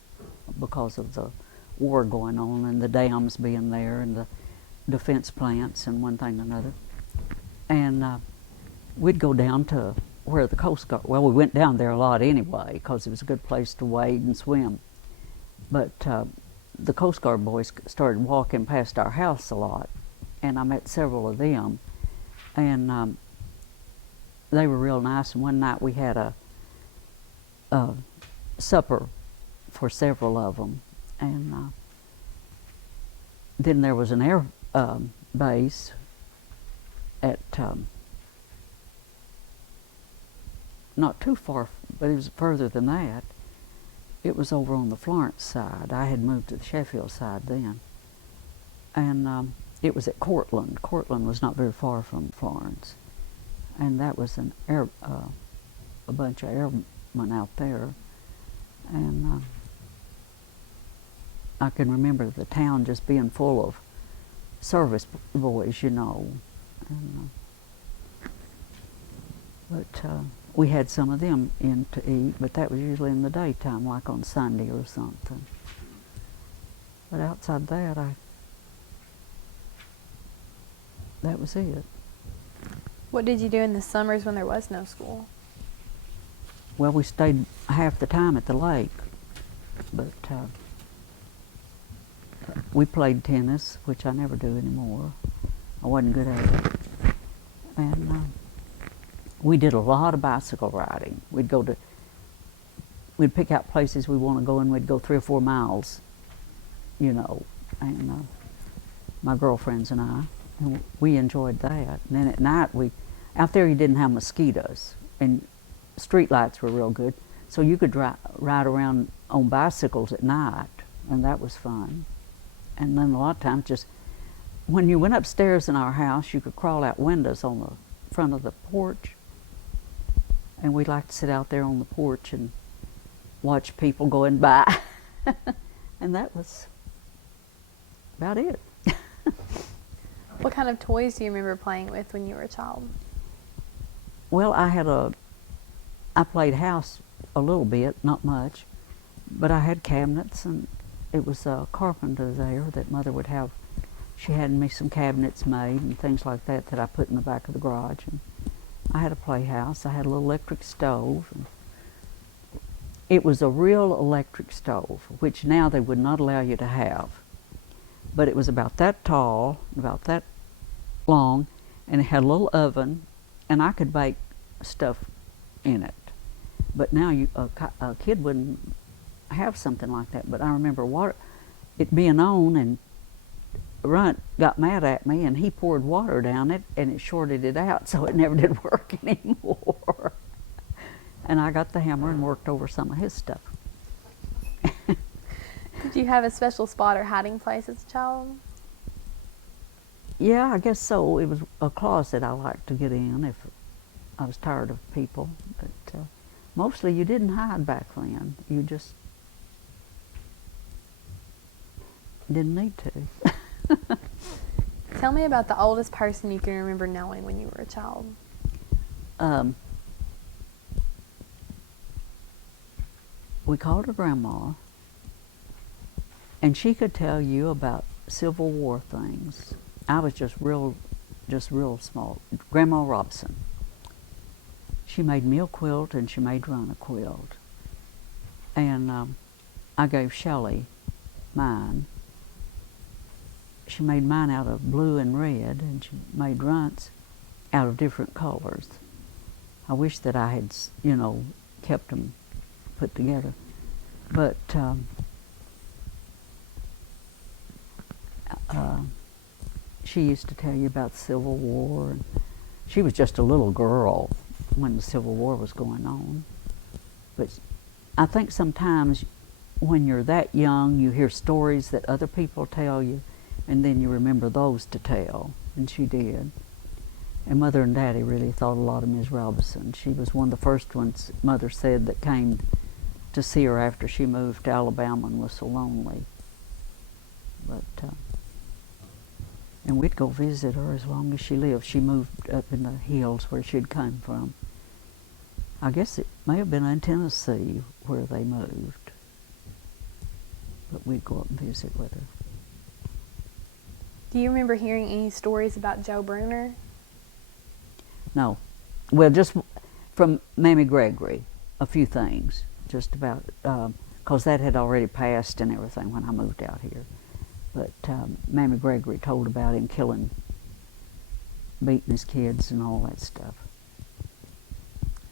because of the war going on and the dams being there and the defense plants and one thing and another. And we'd go down to where the Coast Guard, well, we went down there a lot anyway because it was a good place to wade and swim. But the Coast Guard boys started walking past our house a lot, and I met several of them. And they were real nice, and one night we had a supper for several of them. And then there was an air base at not too far, but it was further than that. It was over on the Florence side. I had moved to the Sheffield side then. And it was at Cortland. Cortland was not very far from Florence. And that was a bunch of airmen out there. And I can remember the town just being full of service boys, you know. And, but we had some of them in to eat, but that was usually in the daytime, like on Sunday or something. But outside that, that was it. What did you do in the summers when there was no school? Well, we stayed half the time at the lake, but we played tennis, which I never do anymore. I wasn't good at it. And we did a lot of bicycle riding. We'd pick out places we want to go, and we'd go 3 or 4 miles, you know, and my girlfriends and I, and we enjoyed that. And then at night, out there you didn't have mosquitoes, and street lights were real good, so you could ride around on bicycles at night, and that was fun. And then a lot of times, just when you went upstairs in our house, you could crawl out windows on the front of the porch, and we'd like to sit out there on the porch and watch people going by. And that was about it. What kind of toys do you remember playing with when you were a child? Well, I played house a little bit, not much, but I had cabinets, and it was a carpenter there that Mother would have. She had me some cabinets made and things like that I put in the back of the garage. And I had a playhouse. I had a little electric stove. And it was a real electric stove, which now they would not allow you to have. But it was about that tall, about that long, and it had a little oven, and I could bake stuff in it. But now a kid wouldn't have something like that. But I remember it being on, and Runt got mad at me, and he poured water down it, and it shorted it out, so it never did work anymore. And I got the hammer and worked over some of his stuff. Did you have a special spot or hiding place as a child? Yeah, I guess so. It was a closet I liked to get in if I was tired of people. But mostly you didn't hide back then. You just didn't need to. Tell me about the oldest person you can remember knowing when you were a child. We called her Grandma, and she could tell you about Civil War things. I was just real small. Grandma Robson. She made me a quilt, and she made Ron a quilt. And I gave Shelley mine. She made mine out of blue and red, and she made Runts out of different colors. I wish that I had, kept them put together. But she used to tell you about the Civil War. And she was just a little girl when the Civil War was going on. But I think sometimes when you're that young, you hear stories that other people tell you, and then you remember those to tell, and she did. And Mother and Daddy really thought a lot of Ms. Robinson. She was one of the first ones, Mother said, that came to see her after she moved to Alabama and was so lonely. But and we'd go visit her as long as she lived. She moved up in the hills where she'd come from. I guess it may have been in Tennessee where they moved. But we'd go up and visit with her. Do you remember hearing any stories about Joe Bruner? No. Well, just from Mammy Gregory, a few things, just about, because that had already passed and everything when I moved out here. But Mammy Gregory told about him beating his kids and all that stuff.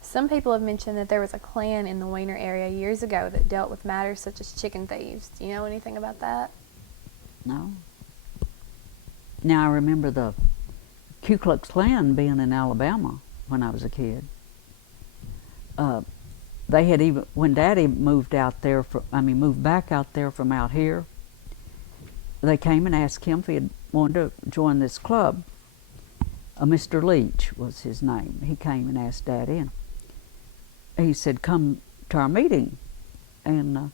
Some people have mentioned that there was a clan in the Weiner area years ago that dealt with matters such as chicken thieves. Do you know anything about that? No. Now, I remember the Ku Klux Klan being in Alabama when I was a kid. They had even, when Daddy moved back out there from out here, they came and asked him if he had wanted to join this club. Mr. Leach was his name. He came and asked Daddy, and he said, "Come to our meeting." And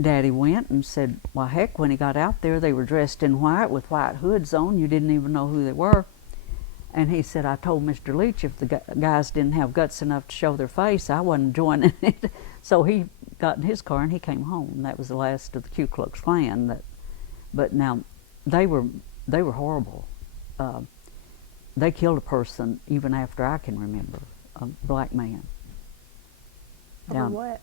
Daddy went and said, well, heck, when he got out there, they were dressed in white with white hoods on. You didn't even know who they were. And he said, I told Mr. Leach if the guys didn't have guts enough to show their face, I wasn't joining it. So he got in his car and he came home. That was the last of the Ku Klux Klan. But now, they were horrible. they killed a person even after I can remember, a black man. Over what?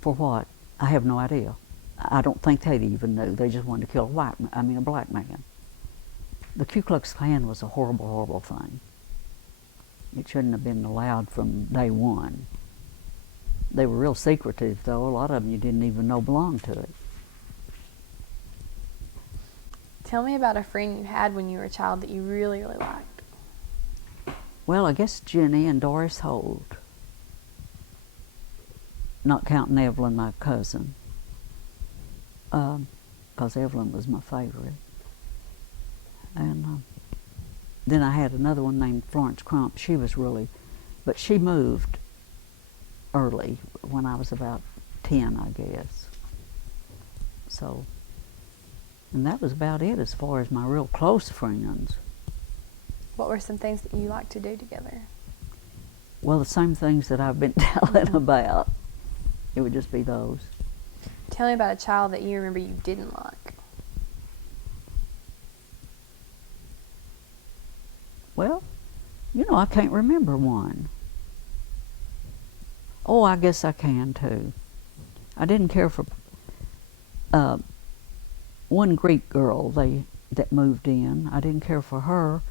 For what? I have no idea. I don't think they even knew. They just wanted to kill a black man. The Ku Klux Klan was a horrible, horrible thing. It shouldn't have been allowed from day one. They were real secretive, though. A lot of them you didn't even know belonged to it. Tell me about a friend you had when you were a child that you really, really liked. Well, I guess Jenny and Doris Holt. Not counting Evelyn, my cousin. Because Evelyn was my favorite. And then I had another one named Florence Crump. She was really, but she moved early when I was about 10, I guess. So, and that was about it as far as my real close friends. What were some things that you liked to do together? Well, the same things that I've been telling about. It would just be those. Tell me about a child that you remember you didn't like. Well, I can't remember one. Oh, I guess I can too. I didn't care for one Greek girl that moved in. I didn't care for her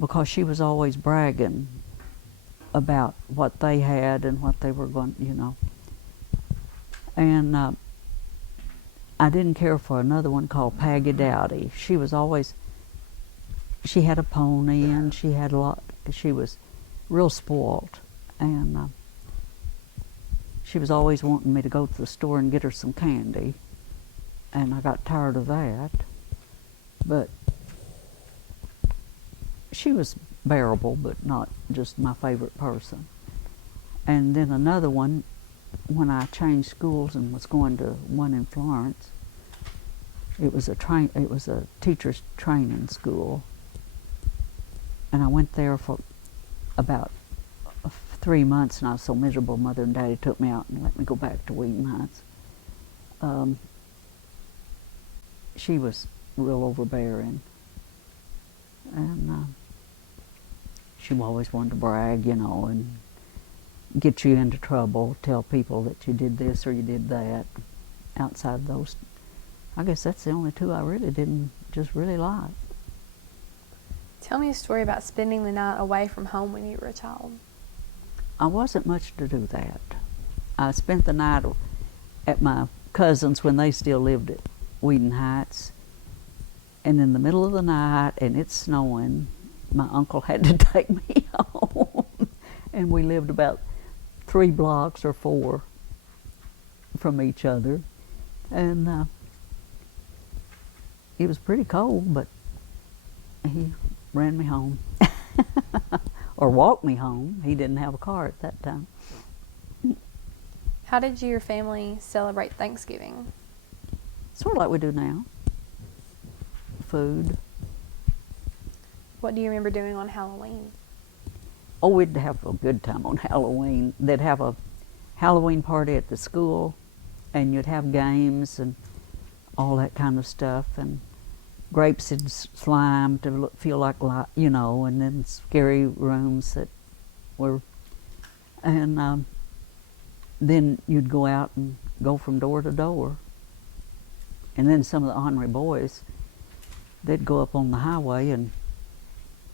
because she was always bragging about what they had and what they were going, And I didn't care for another one called Peggy Dowdy. She had a pony and she was real spoiled. And she was always wanting me to go to the store and get her some candy. And I got tired of that. But she was bearable, but not just my favorite person. And then another one, when I changed schools and was going to one in Florence, it was a teacher's training school. And I went there for about 3 months, and I was so miserable. Mother and Daddy took me out and let me go back to Wheaton Heights. She was real overbearing, and she always wanted to brag, and get you into trouble, tell people that you did this or you did that. Outside those, I guess that's the only two I really didn't just really like. Tell me a story about spending the night away from home when you were a child. I wasn't much to do that. I spent the night at my cousins when they still lived at Wheaton Heights. And in the middle of the night, and it's snowing, my uncle had to take me home. And we lived about 3 blocks or 4 from each other. And it was pretty cold, but he ran me home. Or walked me home. He didn't have a car at that time. How did your family celebrate Thanksgiving? Sort of like we do now. Food. What do you remember doing on Halloween? Oh, we'd have a good time on Halloween. They'd have a Halloween party at the school, and you'd have games and all that kind of stuff, and grapes and slime to feel like, and then scary rooms that were, and then you'd go out and go from door to door. And then some of the ornery boys, they'd go up on the highway and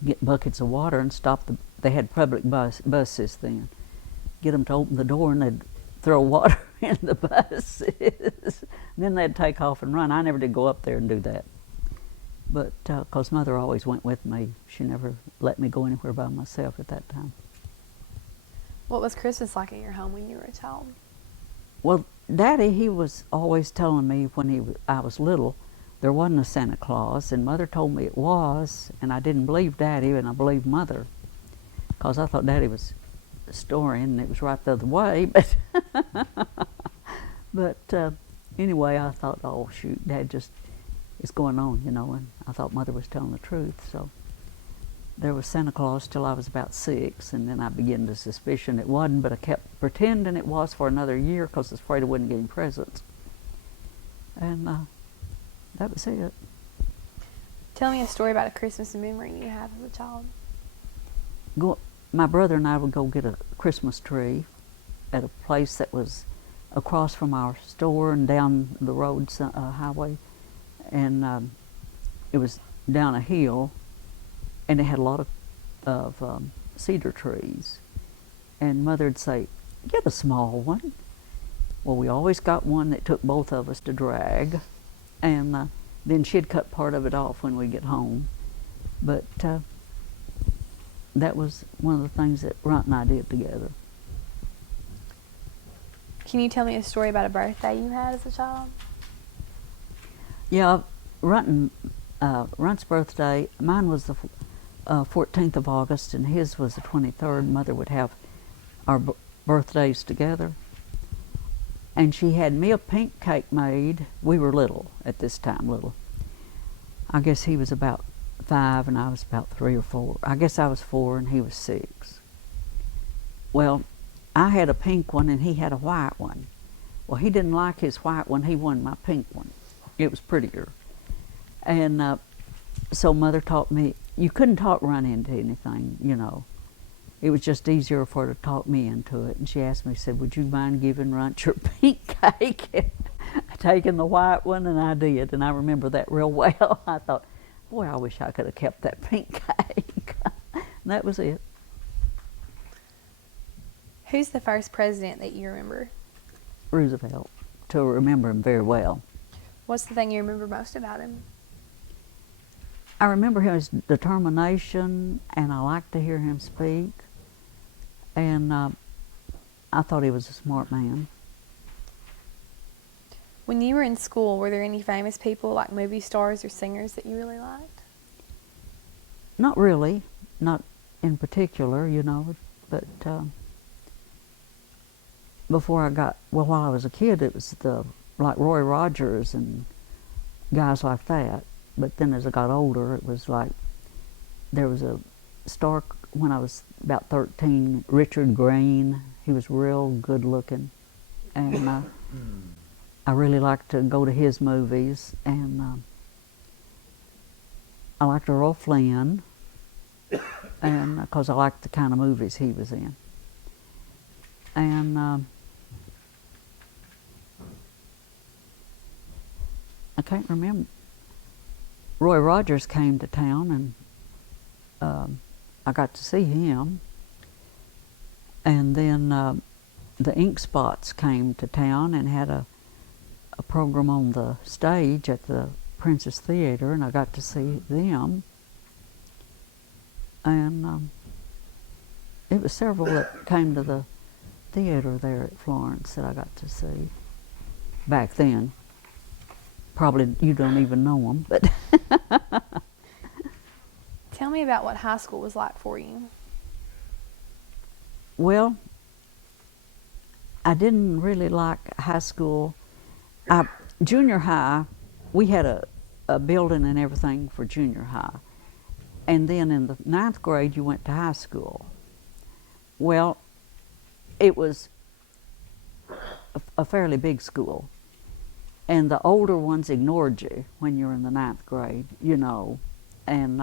get buckets of water and they had public buses then. Get them to open the door and they'd throw water in the buses. Then they'd take off and run. I never did go up there and do that. But, because Mother always went with me. She never let me go anywhere by myself at that time. What was Christmas like at your home when you were a child? Well, Daddy, he was always telling me when I was little, there wasn't a Santa Claus, and Mother told me it was, and I didn't believe Daddy, and I believed Mother, because I thought Daddy was a story, and it was right the other way, but but anyway, I thought, oh shoot, Dad just is going on, and I thought Mother was telling the truth. So there was Santa Claus till I was about 6, and then I began to suspicion it wasn't, but I kept pretending it was for another year because I was afraid I wasn't getting presents. And that was it. Tell me a story about a Christmas memory you have as a child. My brother and I would go get a Christmas tree at a place that was across from our store and down the road highway, and it was down a hill, and it had a lot of cedar trees. And Mother'd say, "Get a small one." Well, we always got one that took both of us to drag, and then she'd cut part of it off when we get home. But that was one of the things that Runt and I did together. Can you tell me a story about a birthday you had as a child? Yeah, Runt's birthday, mine was the 14th of August, and his was the 23rd. Mother would have our birthdays together. And she had me a pink cake made. We were little at this time, little. I guess he was about 5 and I was about 3 or 4. I guess I was 4 and he was 6. Well, I had a pink one and he had a white one. Well, he didn't like his white one. He wanted my pink one. It was prettier. And so Mother taught me, you couldn't talk Run into anything, you know. It was just easier for her to talk me into it. And she asked me, said, "Would you mind giving Runt your pink cake?" Taking the white one, and I did. And I remember that real well. I thought, boy, I wish I could have kept that pink cake. And that was it. Who's the first president that you remember? Roosevelt, to remember him very well. What's the thing you remember most about him? I remember his determination, and I liked to hear him speak. And I thought he was a smart man. When you were in school, were there any famous people, like movie stars or singers, that you really liked? Not really, not in particular, you know, but before I got, well, while I was a kid, it was like Roy Rogers and guys like that. But then as I got older, it was like, there was a star when I was about 13, Richard Green. He was real good looking. And I really liked to go to his movies. And I liked Earl Flynn, and because I liked the kind of movies he was in. And I can't remember. Roy Rogers came to town, and I got to see him. And then the Ink Spots came to town and had a program on the stage at the Princess Theater, and I got to see them. And it was several that came to the theater there at Florence that I got to see back then. Probably you don't even know them, but Tell me about what high school was like for you. Well, I didn't really like high school. Junior high, we had a building and everything for junior high. And then in the 9th grade, you went to high school. Well, it was a fairly big school. And the older ones ignored you when you were in the 9th grade, you know. And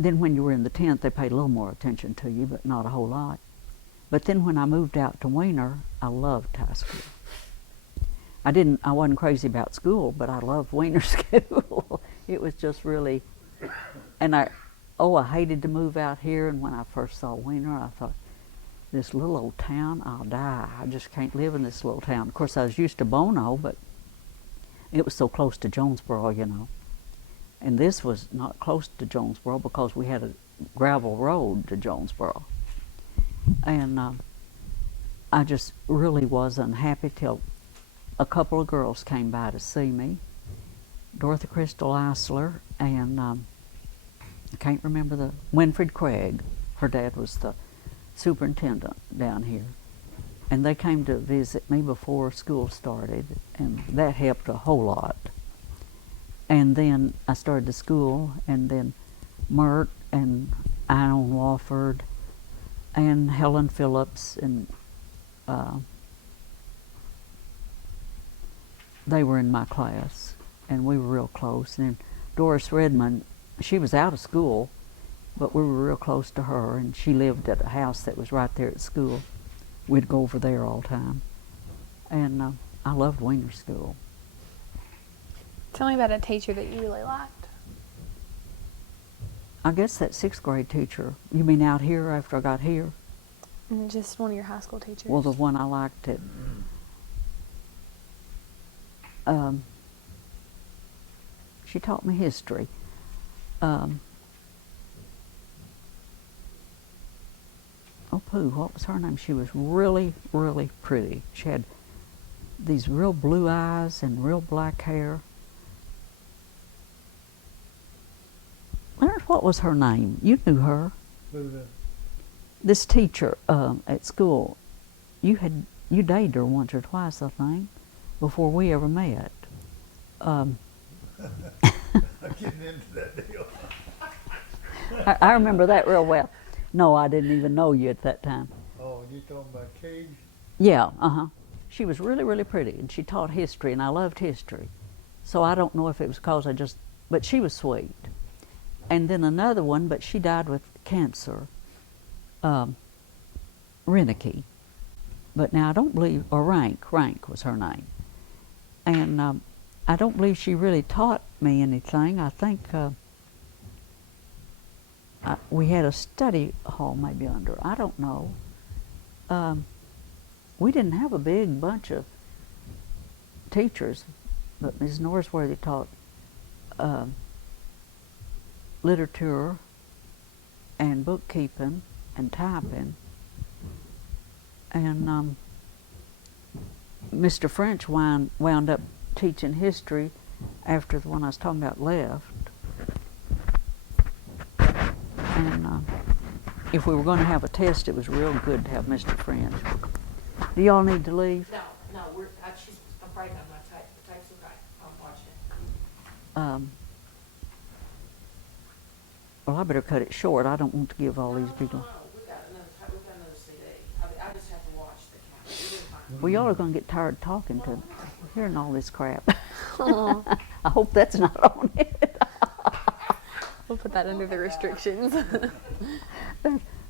then when you were in the 10th, they paid a little more attention to you, but not a whole lot. But then when I moved out to Weiner, I loved high school. I wasn't crazy about school, but I loved Weiner School. It was just really, and I hated to move out here. And when I first saw Weiner, I thought, this little old town, I'll die. I just can't live in this little town. Of course, I was used to Bono, but it was so close to Jonesboro, you know. And this was not close to Jonesboro because we had a gravel road to Jonesboro. And I just really was unhappy till a couple of girls came by to see me. Dorothy Crystal Eisler and I can't remember Winfred Craig. Her dad was the superintendent down here. And they came to visit me before school started, and that helped a whole lot. And then I started the school, and then Mert and Ione Wofford and Helen Phillips, and they were in my class, and we were real close. And then Doris Redmond, she was out of school, but we were real close to her, and she lived at a house that was right there at school. We'd go over there all the time. And I loved Wiener School. Tell me about a teacher that you really liked. I guess that 6th grade teacher. You mean out here after I got here? Just one of your high school teachers. Well, the one I liked it. She taught me history. Oh, pooh, what was her name? She was really, really pretty. She had these real blue eyes and real black hair. Leonard, what was her name? You knew her. This teacher at school, you dated her once or twice, I think, before we ever met. I'm getting into that deal. I remember that real well. No, I didn't even know you at that time. Oh, you talking about Cage? Yeah, She was really, really pretty, and she taught history, and I loved history. So I don't know if it was because but she was sweet. And then another one, but she died with cancer, Renicky. But now I don't believe, or Rank was her name. And I don't believe she really taught me anything. I think we had a study hall maybe under her. I don't know. We didn't have a big bunch of teachers, but Ms. Norsworthy taught literature and bookkeeping and typing. And Mr. French wound up teaching history after the one I was talking about left. And if we were going to have a test, it was real good to have Mr. French. Do y'all need to leave? No, she's afraid I'm not tape. The tape's okay. I'm watching it. Well, I better cut it short. I don't want to give all these people. No, we've got another CD. I just have to watch the camera. Well, y'all are going to get tired talking to hearing all this crap. I hope that's not on it. We'll put that under the restrictions.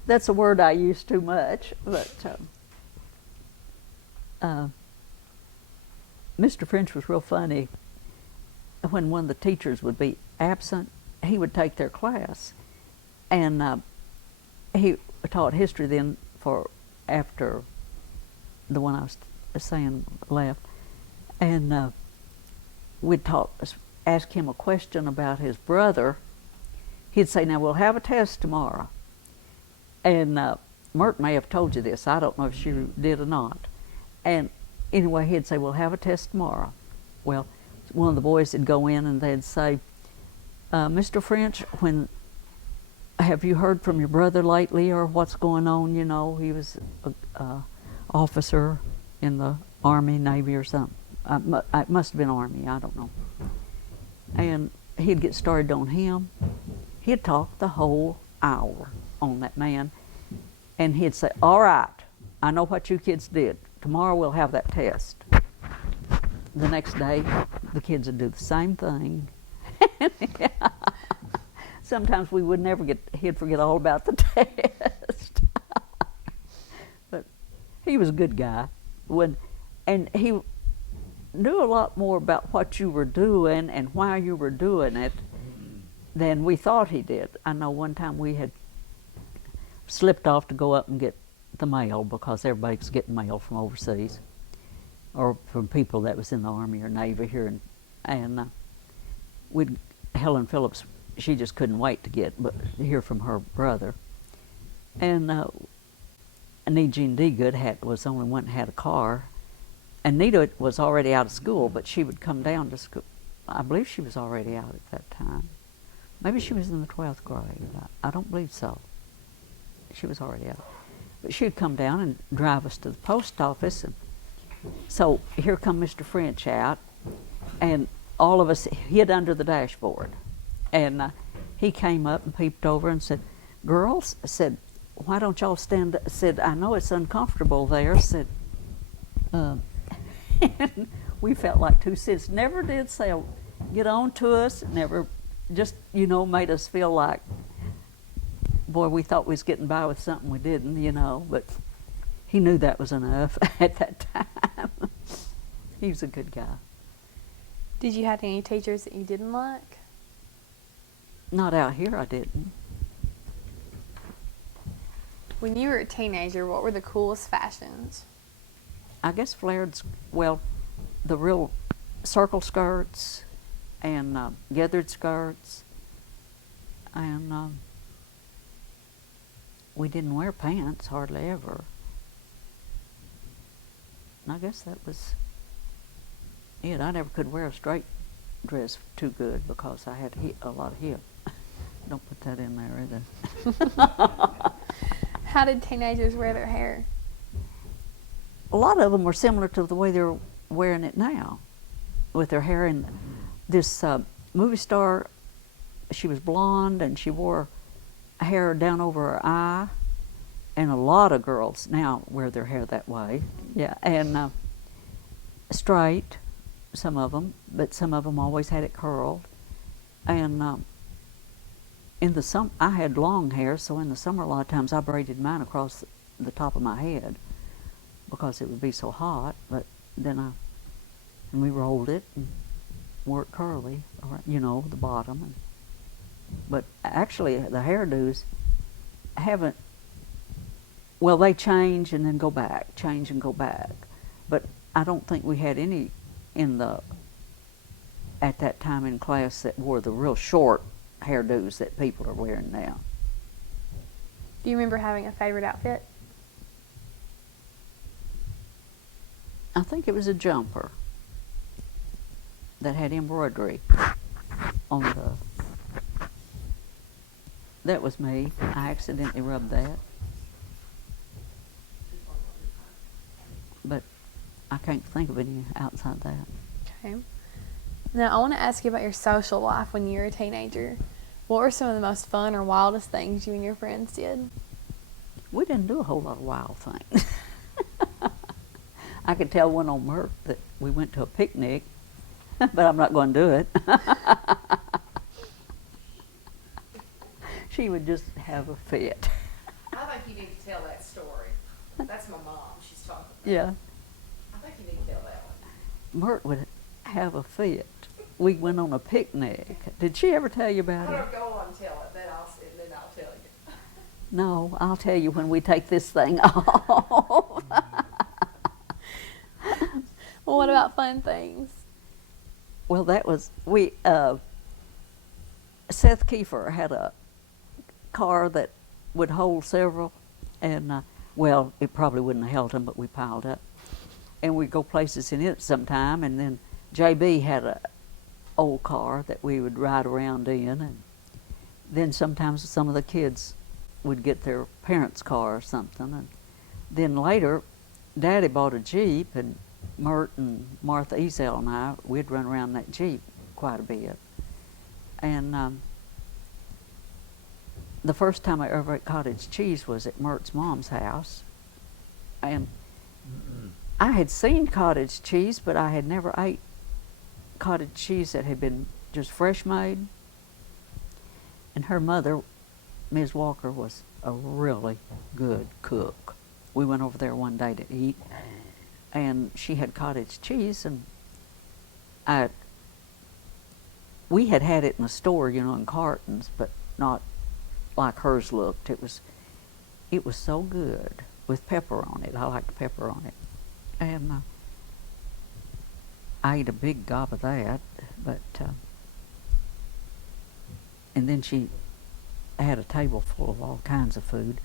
That's a word I use too much, but Mr. French was real funny. When one of the teachers would be absent, he would take their class, and he taught history then for after the one I was saying left, and we'd ask him a question about his brother. He'd say, "Now we'll have a test tomorrow," and Mert may have told you this. I don't know if she did or not. And anyway, he'd say, "We'll have a test tomorrow." Well, one of the boys would go in and they'd say, "Mr. French, have you heard from your brother lately, or what's going on?" You know, he was a officer in the Army, Navy, or something. It must have been Army. I don't know. And he'd get started on him. He'd talk the whole hour on that man, and he'd say, "All right, I know what you kids did. Tomorrow we'll have that test." The next day, the kids would do the same thing. Sometimes we would never he'd forget all about the test. But he was a good guy. And he knew a lot more about what you were doing and why you were doing it than we thought he did. I know one time we had slipped off to go up and get the mail, because everybody's getting mail from overseas or from people that was in the Army or Navy here, and Helen Phillips, she just couldn't wait to hear from her brother. And Jean Degood was the only one that had a car, and Nita was already out of school, but she would come down to school. I believe she was already out at that time. Maybe she was in the 12th grade. I don't believe so. She was already out. But she'd come down and drive us to the post office. And so here come Mr. French out, and all of us hid under the dashboard. And he came up and peeped over and said, "Girls," said, "why don't y'all stand up?" Said, "I know it's uncomfortable there." Said, and we felt like two cents. Never did say, "Get on to us." Never just, you know, made us feel like, boy, we thought we was getting by with something we didn't, you know, but he knew that was enough at that time. He was a good guy. Did you have any teachers that you didn't like? Not out here, I didn't. When you were a teenager, what were the coolest fashions? I guess flared, well, the real circle skirts and gathered skirts, and we didn't wear pants hardly ever. And I guess that was it. I never could wear a straight dress too good because I had a lot of hip. Don't put that in there either. How did teenagers wear their hair? A lot of them were similar to the way they're wearing it now, with their hair in. This movie star, she was blonde and she wore hair down over her eye, and a lot of girls now wear their hair that way. Yeah, and straight, some of them, but some of them always had it curled. And in the summer, I had long hair, so in the summer a lot of times I braided mine across the top of my head because it would be so hot. But then we rolled it and wore it curly, or, you know, the bottom. But actually, the hairdos haven't. Well, they change and then go back, change and go back. But I don't think we had any at that time in class that wore the real short hairdos that people are wearing now. Do you remember having a favorite outfit? I think it was a jumper that had embroidery on the. That was me. I accidentally rubbed that. But I can't think of any outside that. Okay. Now, I want to ask you about your social life when you were a teenager. What were some of the most fun or wildest things you and your friends did? We didn't do a whole lot of wild things. I could tell one on Mert that we went to a picnic, but I'm not going to do it. She would just have a fit. I think you need to tell that story. That's my mom. She's talking about. Yeah. I think you need to tell that one. Mert would have a fit. We went on a picnic. Did she ever tell you I about it? don't go on and tell it, then I'll tell you. No, I'll tell you when we take this thing off. Well, what about fun things? Well, that was, Seth Kiefer had a car that would hold several, and, well, it probably wouldn't have held them, but we piled up. And we'd go places in it sometime, and then JB had a old car that we would ride around in, and then sometimes some of the kids would get their parents' car or something, and then later, Daddy bought a Jeep, and Mert and Martha Ezel and I, we'd run around that Jeep quite a bit. And the first time I ever ate cottage cheese was at Mert's mom's house, and I had seen cottage cheese, but I had never ate cottage cheese that had been just fresh made. And her mother, Ms. Walker, was a really good cook. We went over there one day to eat, and she had cottage cheese, and we had it in the store, you know, in cartons, but not like hers looked. It was so good with pepper on it. I liked pepper on it. And I ate a big gob of that, but and then she had a table full of all kinds of food.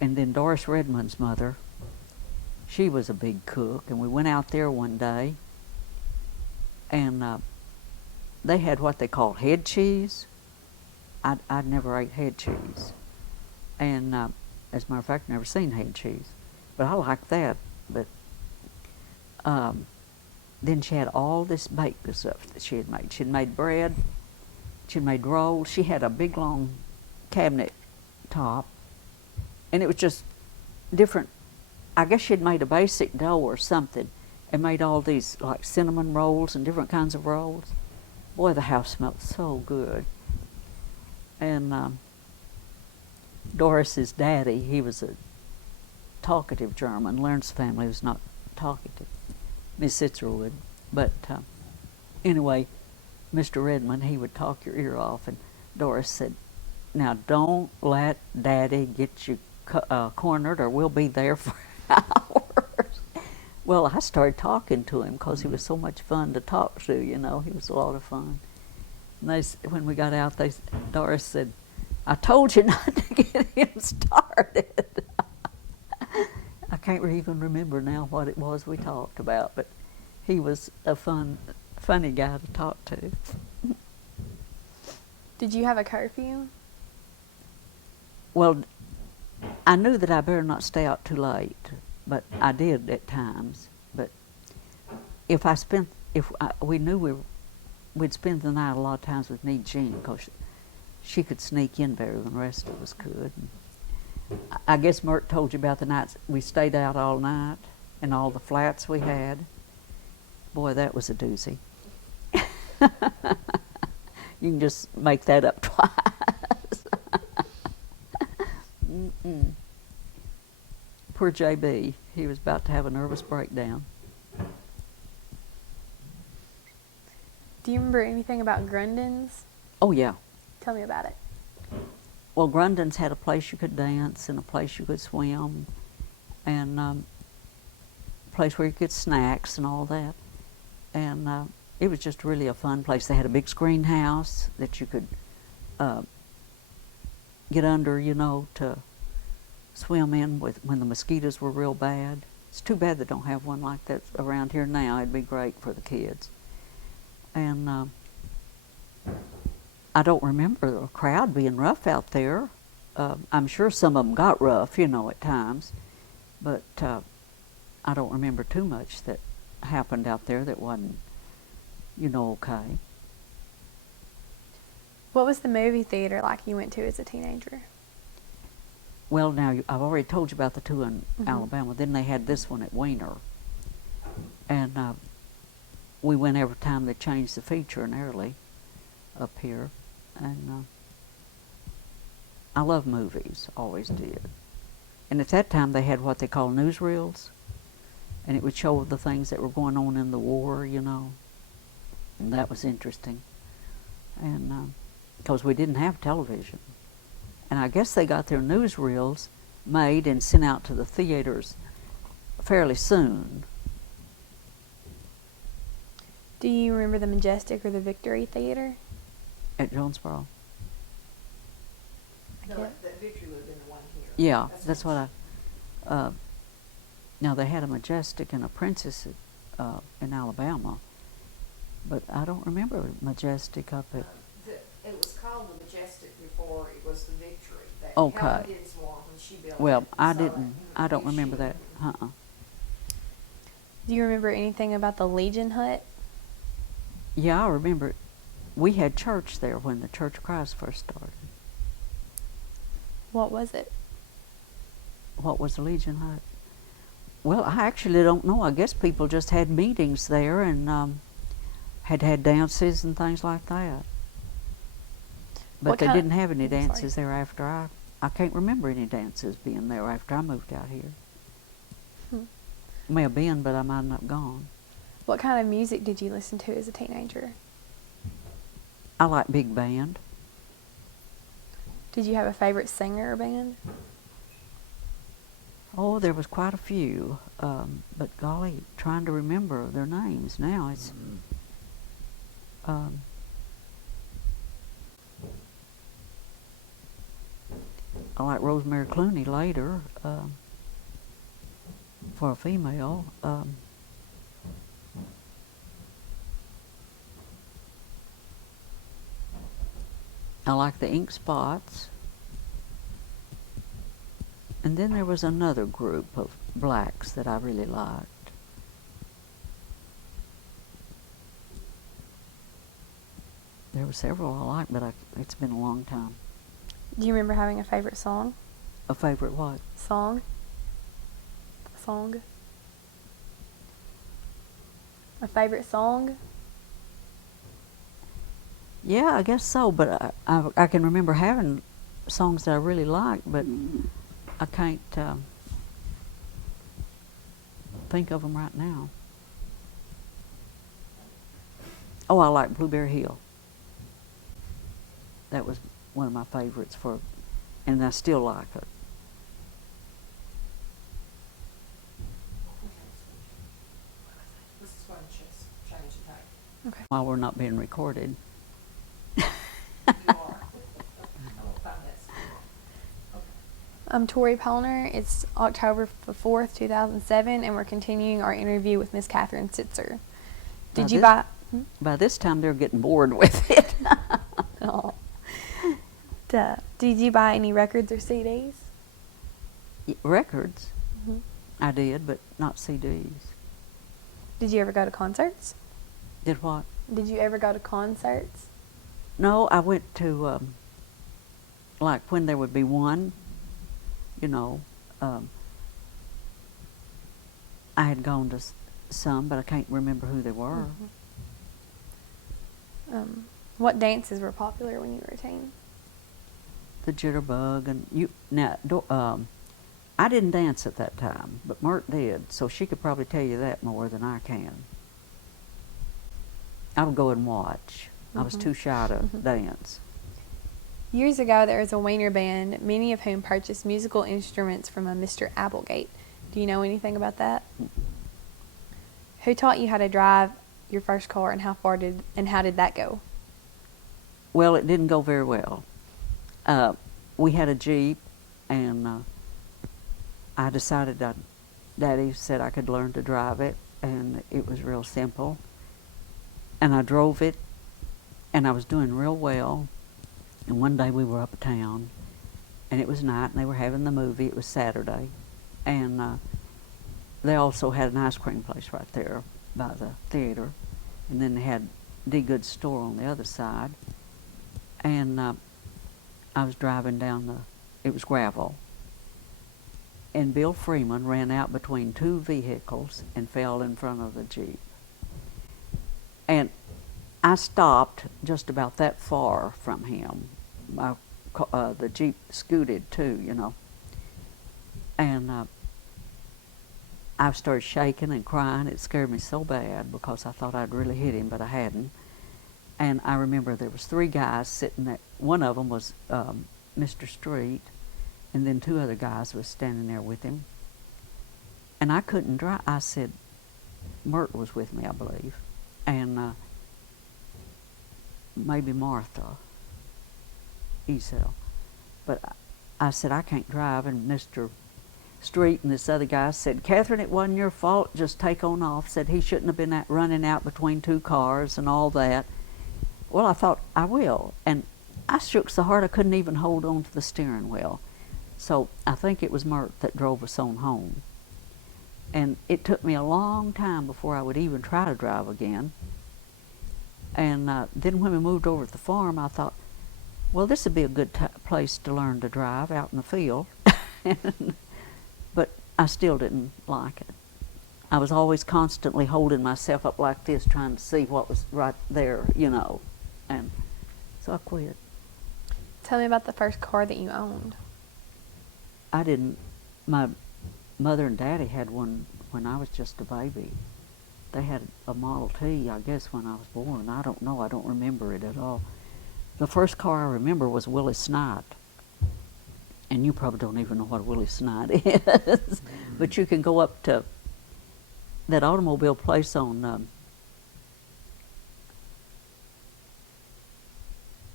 And then Doris Redmond's mother, she was a big cook, and we went out there one day, and they had what they called head cheese. I'd never ate head cheese, and as a matter of fact, never seen head cheese, but I liked that. But then she had all this baked stuff that she had made. She'd made bread, she'd made rolls. She had a big long cabinet top, and it was just different. I guess she'd made a basic dough or something and made all these like cinnamon rolls and different kinds of rolls. Boy, the house smelled so good. And Doris's daddy, he was a talkative German. Learn's family was not talkative. Miss Sitzer would. But anyway, Mr. Redmond, he would talk your ear off. And Doris said, "Now don't let Daddy get you cornered or we'll be there for hours." Well, I started talking to him because he was so much fun to talk to, you know. He was a lot of fun. And when we got out, Doris said, "I told you not to get him started." I can't even remember now what it was we talked about, but he was a funny guy to talk to. Did you have a curfew? Well, I knew that I better not stay out too late, but I did at times. But we knew we'd spend the night a lot of times with Need Jean because she could sneak in better than the rest of us could. I guess Mert told you about the nights we stayed out all night and all the flats we had. Boy, that was a doozy. You can just make that up twice. Poor JB, he was about to have a nervous breakdown. Do you remember anything about Grundon's? Oh yeah. Tell me about it. Well, Grundon's had a place you could dance and a place you could swim and a place where you could get snacks and all that. And it was just really a fun place. They had a big screen house that you could get under, you know, to swim in when the mosquitoes were real bad. It's too bad they don't have one like that around here now. It'd be great for the kids. And I don't remember the crowd being rough out there. I'm sure some of them got rough, you know, at times. But I don't remember too much that happened out there that wasn't, you know, okay. What was the movie theater like you went to as a teenager? Well, now, I've already told you about the two in Alabama. Then they had this one at Weiner. And we went every time they changed the feature in Airlie up here. And I love movies, always did. And at that time they had what they call newsreels. And it would show the things that were going on in the war, you know. And that was interesting. And because we didn't have television. And I guess they got their newsreels made and sent out to the theaters fairly soon. Do you remember the Majestic or the Victory Theater? At Jonesboro. No, that Victory would have been the one here. Yeah, that's what now they had a Majestic and a Princess in Alabama, but I don't remember Majestic up at. It was called the Majestic before it was the Victory. That Okay. Helen Dinsmore, when she built Well, it, I so didn't. I don't remember that. Do you remember anything about the Legion Hut? Yeah, I remember. We had church there when the Church of Christ first started. What was it? What was the Legion Hut? Well, I actually don't know. I guess people just had meetings there and had dances and things like that. But What they kind- didn't have any I'm sorry. dances there after I can't remember any dances being there after I moved out here. May have been, but I might not have gone. What kind of music did you listen to as a teenager? I like big band. Did you have a favorite singer or band? Oh, there was quite a few, but golly, trying to remember their names now. It's I like Rosemary Clooney later for a female. I like the Ink Spots. And then there was another group of blacks that I really liked. There were several I liked, but it's been a long time. Do you remember having a favorite song? A favorite what? Song? A favorite song? Yeah, I guess so, but I can remember having songs that I really liked, but I can't think of them right now. Oh, I like Blueberry Hill. That was one of my favorites and I still like it. This is one change the type. Okay. While we're not being recorded. You are. I will find that. Okay. I'm Tori Pollner. It's October the 4th, 2007, and we're continuing our interview with Miss Katharine Sitzer. Did you buy... By this time, they're getting bored with it. Oh. Duh. Did you buy any records or CDs? Records, Mm-hmm. I did, but not CDs. Did you ever go to concerts? Did what? Did you ever go to concerts? No, I went to, like when there would be one, you know, I had gone to some, but I can't remember who they were. Mm-hmm. What dances were popular when you were a teen? The jitterbug I didn't dance at that time, but Mert did, so she could probably tell you that more than I can. I would go and watch. I was too shy to dance. Years ago, there was a Wiener band, many of whom purchased musical instruments from a Mr. Applegate. Do you know anything about that? Who taught you how to drive your first car, and how did that go? Well, it didn't go very well. We had a Jeep, and I decided Daddy said I could learn to drive it, and it was real simple. And I drove it, and I was doing real well. And one day we were uptown, and it was night, and they were having the movie. It was Saturday, and they also had an ice cream place right there by the theater, and then they had D. Good's store on the other side. And I was driving down it was gravel, and Bill Freeman ran out between two vehicles and fell in front of the Jeep. And I stopped just about that far from him. The Jeep scooted too, you know. And I started shaking and crying. It scared me so bad because I thought I'd really hit him, but I hadn't. And I remember there was 3 guys sitting there. One of them was Mr. Street, and then 2 other guys was standing there with him. And I couldn't drive. I said, Mert was with me, I believe, and maybe Martha Esel. But I said, I can't drive, and Mr. Street and this other guy said, Katharine, it wasn't your fault, just take on off. Said he shouldn't have been running out between 2 cars and all that. Well, I thought, I will. And I shook so hard I couldn't even hold on to the steering wheel. So I think it was Mert that drove us on home. And it took me a long time before I would even try to drive again. And then when we moved over to the farm, I thought, well, this would be a good place to learn to drive out in the field. But I still didn't like it. I was always constantly holding myself up like this, trying to see what was right there, you know. And so I quit. Tell me about the first car that you owned. I didn't. My mother and daddy had one when I was just a baby. They had a Model T, I guess, when I was born. I don't know. I don't remember it at all. The first car I remember was Willie Snide. And you probably don't even know what a Willie Snide is. But you can go up to that automobile place on,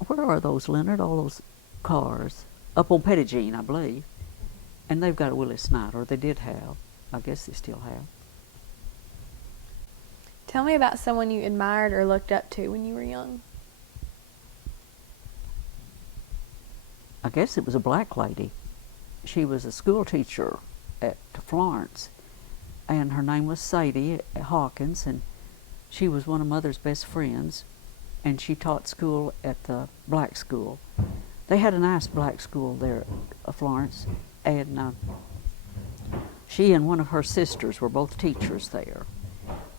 where are those, Leonard? All those cars. Up on Pettigene, I believe. And they've got a Willie Snide, or they did have. I guess they still have. Tell me about someone you admired or looked up to when you were young. I guess it was a black lady. She was a school teacher at Florence, and her name was Sadie Hawkins, and she was one of Mother's best friends, and she taught school at the black school. They had a nice black school there at Florence, and she and one of her sisters were both teachers there.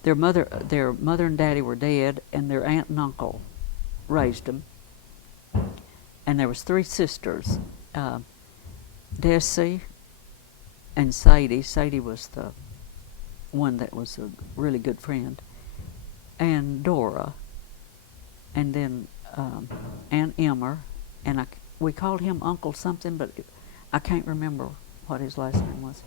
Their mother and daddy were dead, and their aunt and uncle raised them. And there was 3 sisters, Desi and Sadie. Sadie was the one that was a really good friend, and Dora, and then Aunt Emmer, and we called him Uncle something, but I can't remember what his last name was.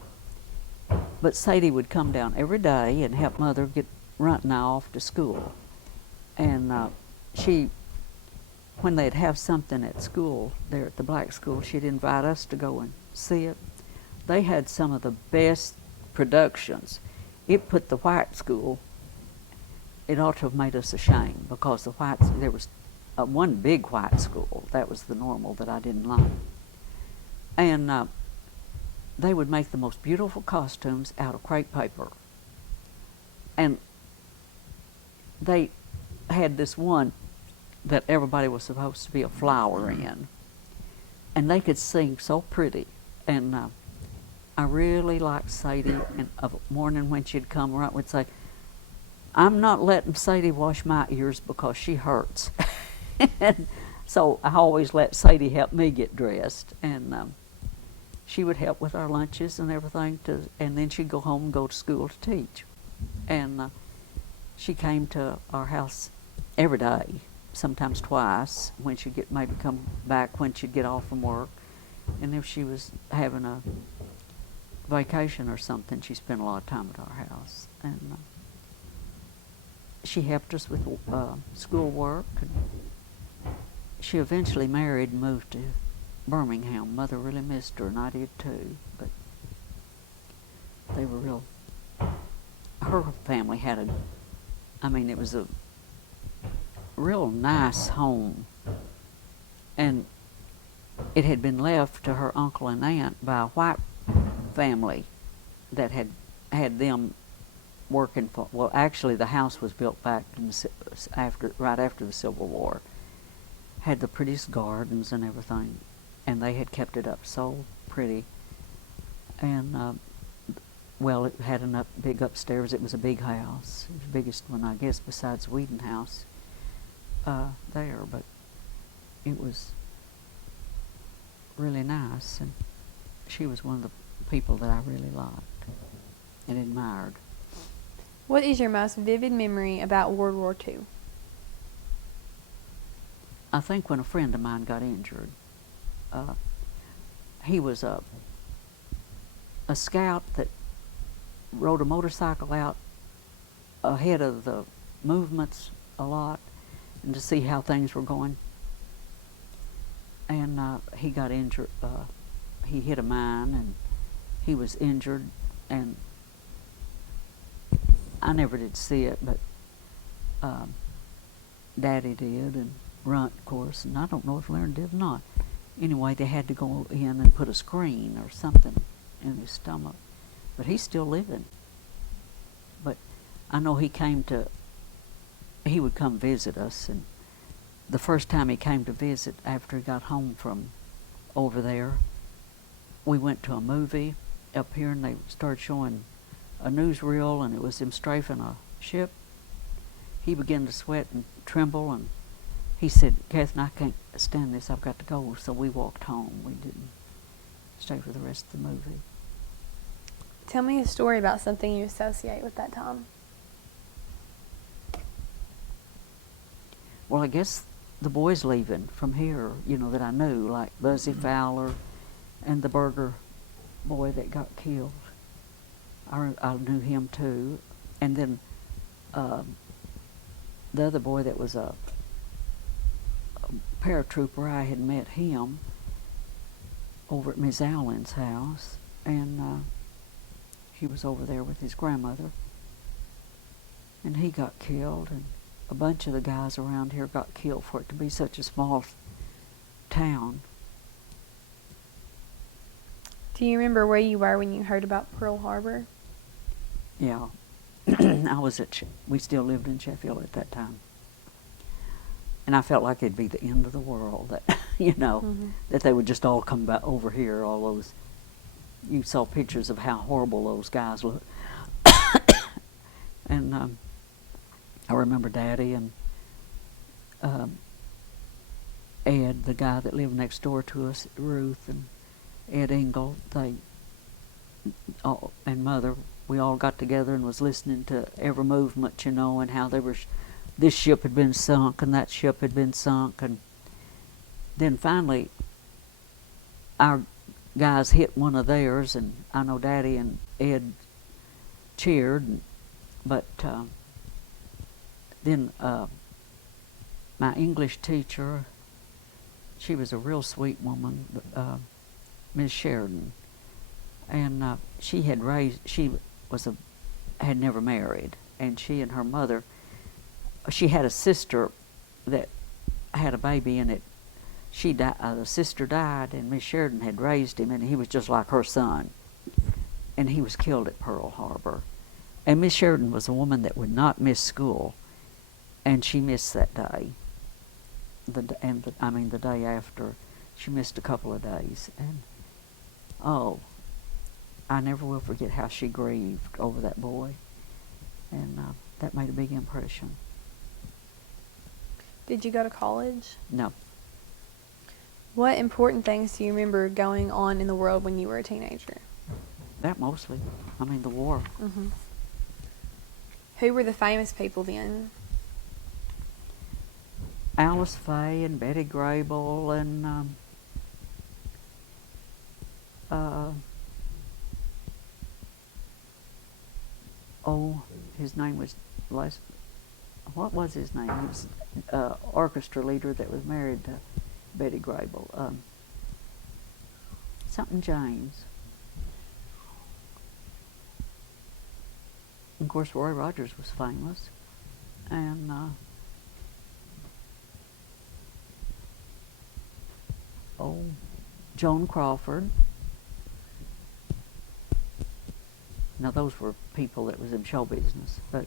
But Sadie would come down every day and help Mother get running off to school. And when they'd have something at school, there at the black school, she'd invite us to go and see it. They had some of the best productions. It put the white school, it ought to have made us ashamed, because there was one big white school. That was the normal that I didn't like. And they would make the most beautiful costumes out of crepe paper. And they had this one that everybody was supposed to be a flower in. And they could sing so pretty. And I really liked Sadie. And of a morning when she'd come around, would say, "I'm not letting Sadie wash my ears because she hurts." And so I always let Sadie help me get dressed. And she would help with our lunches and everything, and then she'd go home and go to school to teach. And she came to our house every day, sometimes twice, when she'd maybe come back when she'd get off from work. And if she was having a vacation or something, she spent a lot of time at our house. And she helped us with schoolwork. And she eventually married and moved to Birmingham. Mother really missed her, and I did too. But they were real. Her family had it was a real nice home. And it had been left to her uncle and aunt by a white family that had them working for. Well, actually, the house was built back right after the Civil War. Had the prettiest gardens and everything, and they had kept it up so pretty. And it had a big upstairs. It was a big house. It was the biggest one, I guess, besides Whedon House there. But it was really nice, and she was one of the people that I really liked and admired. What is your most vivid memory about World War II? I think when a friend of mine got injured. He was a scout that rode a motorcycle out ahead of the movements a lot, and to see how things were going. And he got injured. He hit a mine, and he was injured, and I never did see it, but Daddy did, and Runt, of course, and I don't know if Larry did or not. Anyway, they had to go in and put a screen or something in his stomach. But he's still living. But I know he would come visit us, and the first time he came to visit after he got home from over there, we went to a movie up here, and they started showing a newsreel, and it was him strafing a ship. He began to sweat and tremble, and he said, "Catherine, I can't stand this. I've got to go." So we walked home. We didn't stay for the rest of the movie. Tell me a story about something you associate with that time. Well, I guess the boys leaving from here, that I knew, like Buzzy Fowler and the Burger boy that got killed. I knew him too. And then the other boy that was a paratrooper, I had met him over at Miss Allen's house, and he was over there with his grandmother, and he got killed, and a bunch of the guys around here got killed for it to be such a small town. Do you remember where you were when you heard about Pearl Harbor? Yeah. We still lived in Sheffield at that time. And I felt like it'd be the end of the world, that, that they would just all come back over here, all those, you saw pictures of how horrible those guys looked. And I remember Daddy and Ed, the guy that lived next door to us, Ruth and Ed Engel, and Mother, we all got together and was listening to every movement, you know, and how they were, this ship had been sunk and that ship had been sunk, and then finally our guys hit one of theirs, and I know Daddy and Ed cheered, but then my English teacher, she was a real sweet woman, Miss Sheridan, and she had had never married, and she and her mother, she had a sister that had a baby, and the sister died, and Miss Sheridan had raised him, and he was just like her son, and he was killed at Pearl Harbor. And Miss Sheridan was a woman that would not miss school, and she missed that day. The day after, she missed a couple of days, and I never will forget how she grieved over that boy, and that made a big impression. Did you go to college? No. What important things do you remember going on in the world when you were a teenager? That mostly. The war. Mm-hmm. Who were the famous people then? Alice Faye and Betty Grable and his name was what was his name? He was orchestra leader that was married to Betty Grable. Something James. Of course, Roy Rogers was famous, and Joan Crawford. Now those were people that was in show business, but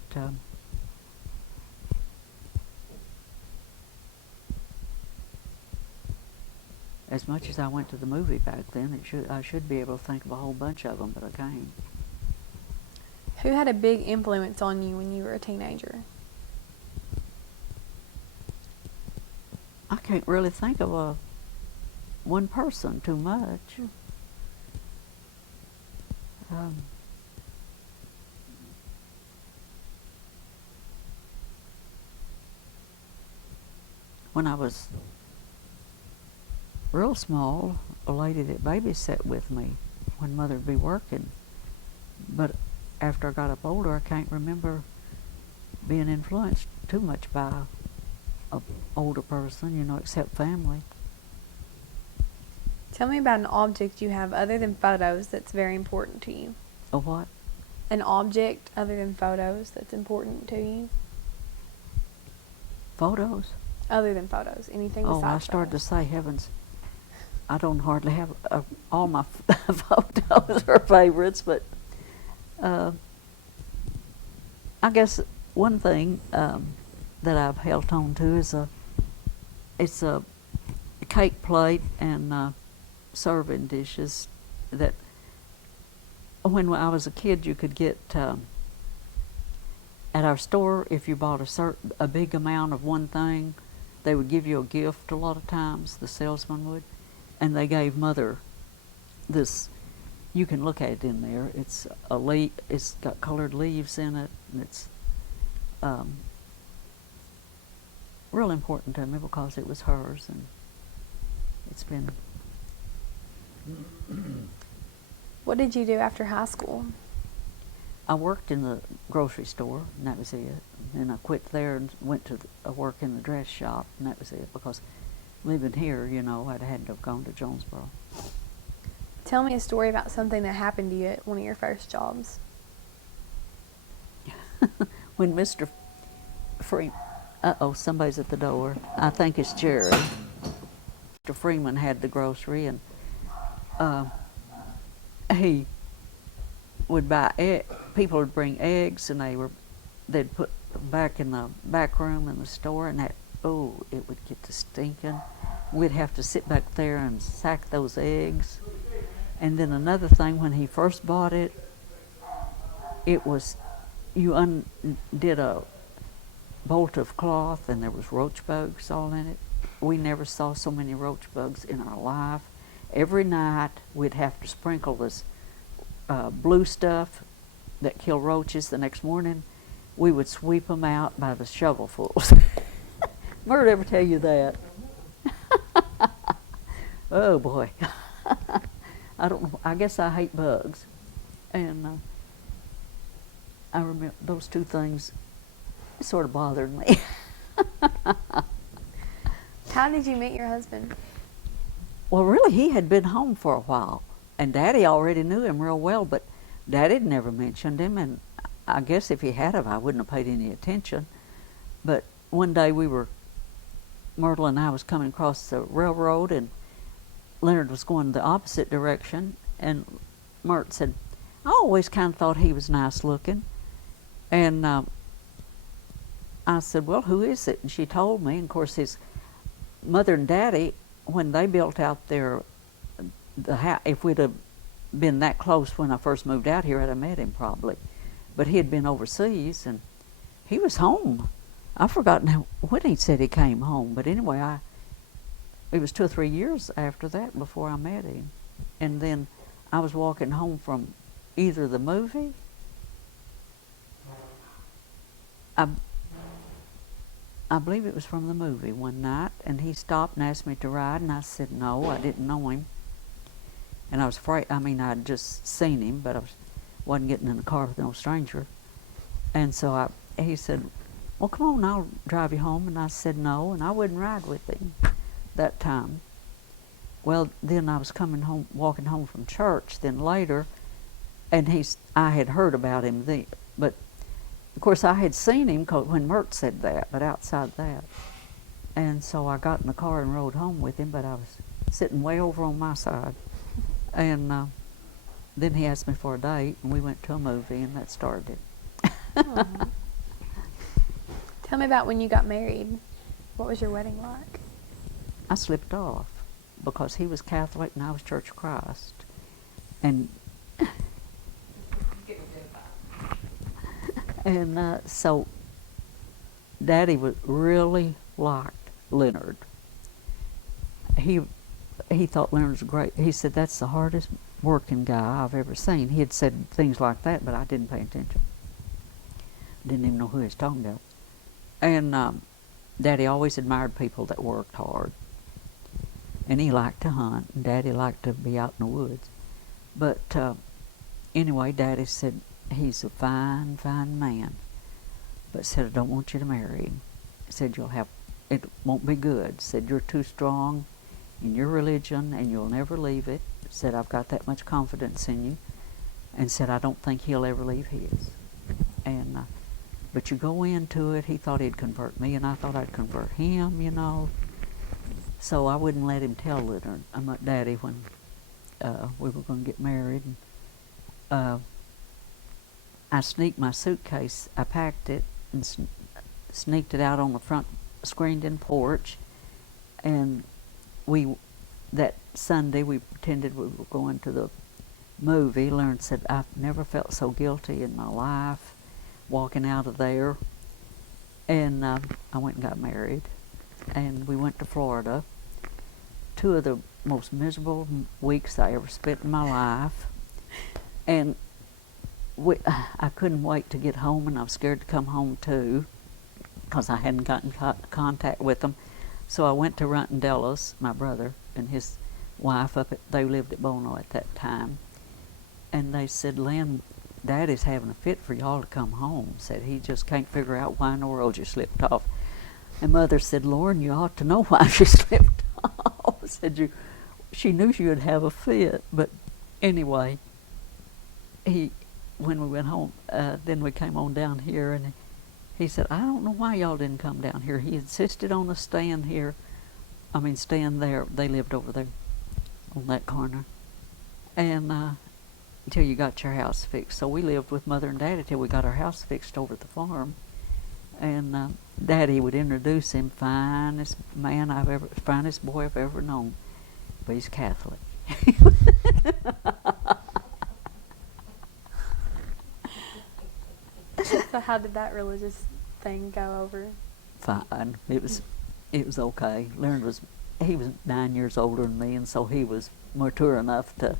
as much as I went to the movie back then, I should be able to think of a whole bunch of them, but I can't. Who had a big influence on you when you were a teenager? I can't really think of one person too much. When I was real small, a lady that babysat with me when Mother would be working, but after I got up older, I can't remember being influenced too much by an older person, you know, except family. Tell me about an object you have other than photos that's very important to you. A what? An object other than photos that's important to you. Photos? Other than photos, anything besides I started photos. to say, heavens, I don't hardly have all my photos are favorites, but I guess one thing that I've held on to is it's a cake plate and serving dishes that when I was a kid you could get at our store. If you bought a big amount of one thing, they would give you a gift a lot of times, the salesman would, and they gave Mother this. You can look at it in there. It's a leaf. It's got colored leaves in it, and it's real important to me because it was hers, and it's been. What did you do after high school? I worked in the grocery store, and that was it. And I quit there and went to work in the dress shop, and that was it. Because living here, you know, I had to have gone to Jonesboro. Tell me a story about something that happened to you at one of your first jobs. When Mr. Freeman, somebody's at the door. I think it's Jerry. Mr. Freeman had the grocery, and he would buy people would bring eggs, and they'd put them back in the back room in the store, and it would get to stinking. We'd have to sit back there and sack those eggs. And then another thing, when he first bought it, it was, you undid a bolt of cloth and there was roach bugs all in it. we never saw so many roach bugs in our life. Every night we'd have to sprinkle this blue stuff that kill roaches. The next morning we would sweep them out by the shovelfuls. Mert ever tell you that? Oh boy. I don't know. I guess I hate bugs. And I remember those two things sort of bothered me. How did you meet your husband? Well, really, he had been home for a while, and Daddy already knew him real well, but Daddy had never mentioned him, and I guess if he had I wouldn't have paid any attention. But one day Myrtle and I was coming across the railroad, and Leonard was going the opposite direction, and Mert said, I always kind of thought he was nice looking. And I said, well, who is it? And she told me, and of course his mother and daddy, when they built out the house, if we'd have been that close when I first moved out here, I'd have met him probably. But he had been overseas, and he was home. I've forgotten when he said he came home, but anyway, it was 2 or 3 years after that before I met him. And then I was walking home from either the movie, I believe it was from the movie one night, and he stopped and asked me to ride, and I said no, I didn't know him. And I was afraid, I'd just seen him, but I wasn't getting in the car with no stranger. And so he said, well, come on, I'll drive you home. And I said no, and I wouldn't ride with him that time. Well, then I was walking home from church then later, and I had heard about him then, but of course I had seen him when Mert said that, but outside that. And so I got in the car and rode home with him, but I was sitting way over on my side. And then he asked me for a date, and we went to a movie, and that started it. Tell me about when you got married. What was your wedding like? I slipped off because he was Catholic and I was Church of Christ. And so Daddy really liked Leonard. He thought Leonard was great. He said, that's the hardest working guy I've ever seen. He had said things like that, but I didn't pay attention. Didn't even know who he was talking about. And Daddy always admired people that worked hard. And he liked to hunt, and Daddy liked to be out in the woods. But anyway, Daddy said, he's a fine, fine man, but said, I don't want you to marry him. Said, it won't be good. Said, you're too strong in your religion, and you'll never leave it. Said, I've got that much confidence in you. And said, I don't think he'll ever leave his. And but you go into it, he thought he'd convert me, and I thought I'd convert him, you know. So I wouldn't let him tell Leonard, Daddy, when we were going to get married. And, I sneaked my suitcase, I packed it, and sneaked it out on the front screened-in porch. And that Sunday, we pretended we were going to the movie. Leonard said, I've never felt so guilty in my life walking out of there. And I went and got married. And we went to Florida. 2 of the most miserable weeks I ever spent in my life. And I couldn't wait to get home, and I was scared to come home too, because I hadn't gotten contact with them. So I went to Runt and Della's, my brother and his wife they lived at Bono at that time, and they said, Lynn, Daddy's having a fit for y'all to come home. Said he just can't figure out why in the world you slipped off. And Mother said, Lauren, you ought to know why she slipped off. Said she knew she would have a fit, but anyway, when we went home, then we came on down here, and he said, I don't know why y'all didn't come down here. He insisted on us staying here. Staying there. They lived over there on that corner. And until you got your house fixed. So we lived with Mother and Daddy till we got our house fixed over at the farm. And Daddy would introduce him, finest boy I've ever known. But he's Catholic. So how did that religious thing go over? Fine. It It was okay. He was 9 years older than me, and so he was mature enough to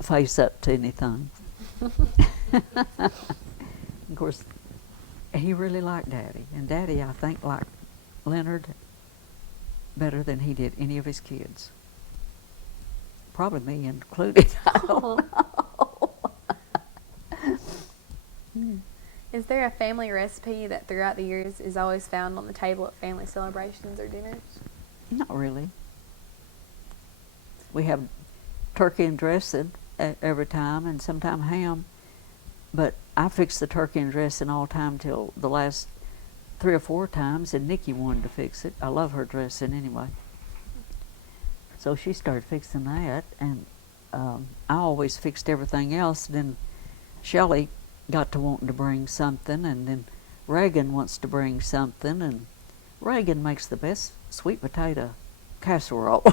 face up to anything. Of course, he really liked Daddy, and Daddy, I think, liked Leonard better than he did any of his kids. Probably me included. I don't know. Is there a family recipe that throughout the years is always found on the table at family celebrations or dinners? Not really. We have turkey and dressing every time, and sometimes ham. But I fixed the turkey and dressing all the time till the last 3 or 4 times, and Nikki wanted to fix it. I love her dressing anyway. So she started fixing that, and I always fixed everything else. Then Shelley got to wanting to bring something, and then Reagan wants to bring something, and Reagan makes the best sweet potato casserole.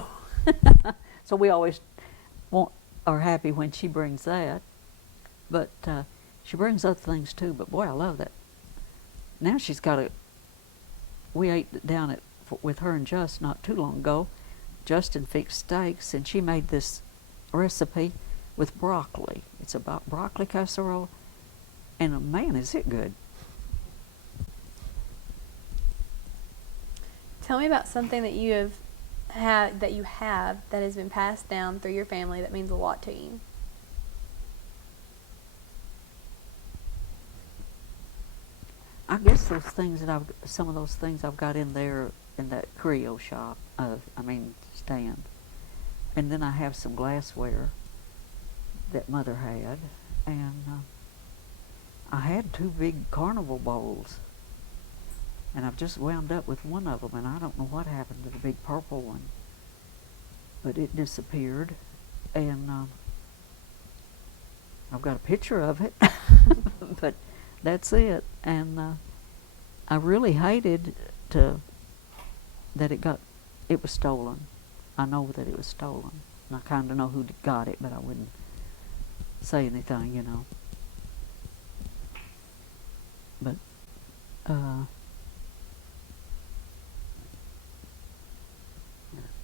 So we always are happy when she brings that. But she brings other things too, but boy, I love that. Now she's got we ate down with her and Just not too long ago. Justin fixed steaks, and she made this recipe with broccoli. It's about broccoli casserole, and man, is it good. Tell me about something that you have that has been passed down through your family that means a lot to you. I guess some of those things I've got in there in that Creole shop, stand. And then I have some glassware that Mother had, and I had 2 big carnival bowls, and I've just wound up with one of them, and I don't know what happened to the big purple one, but it disappeared, and I've got a picture of it, but that's it. And I really hated that it was stolen. I know that it was stolen, and I kind of know who got it, but I wouldn't say anything, you know. But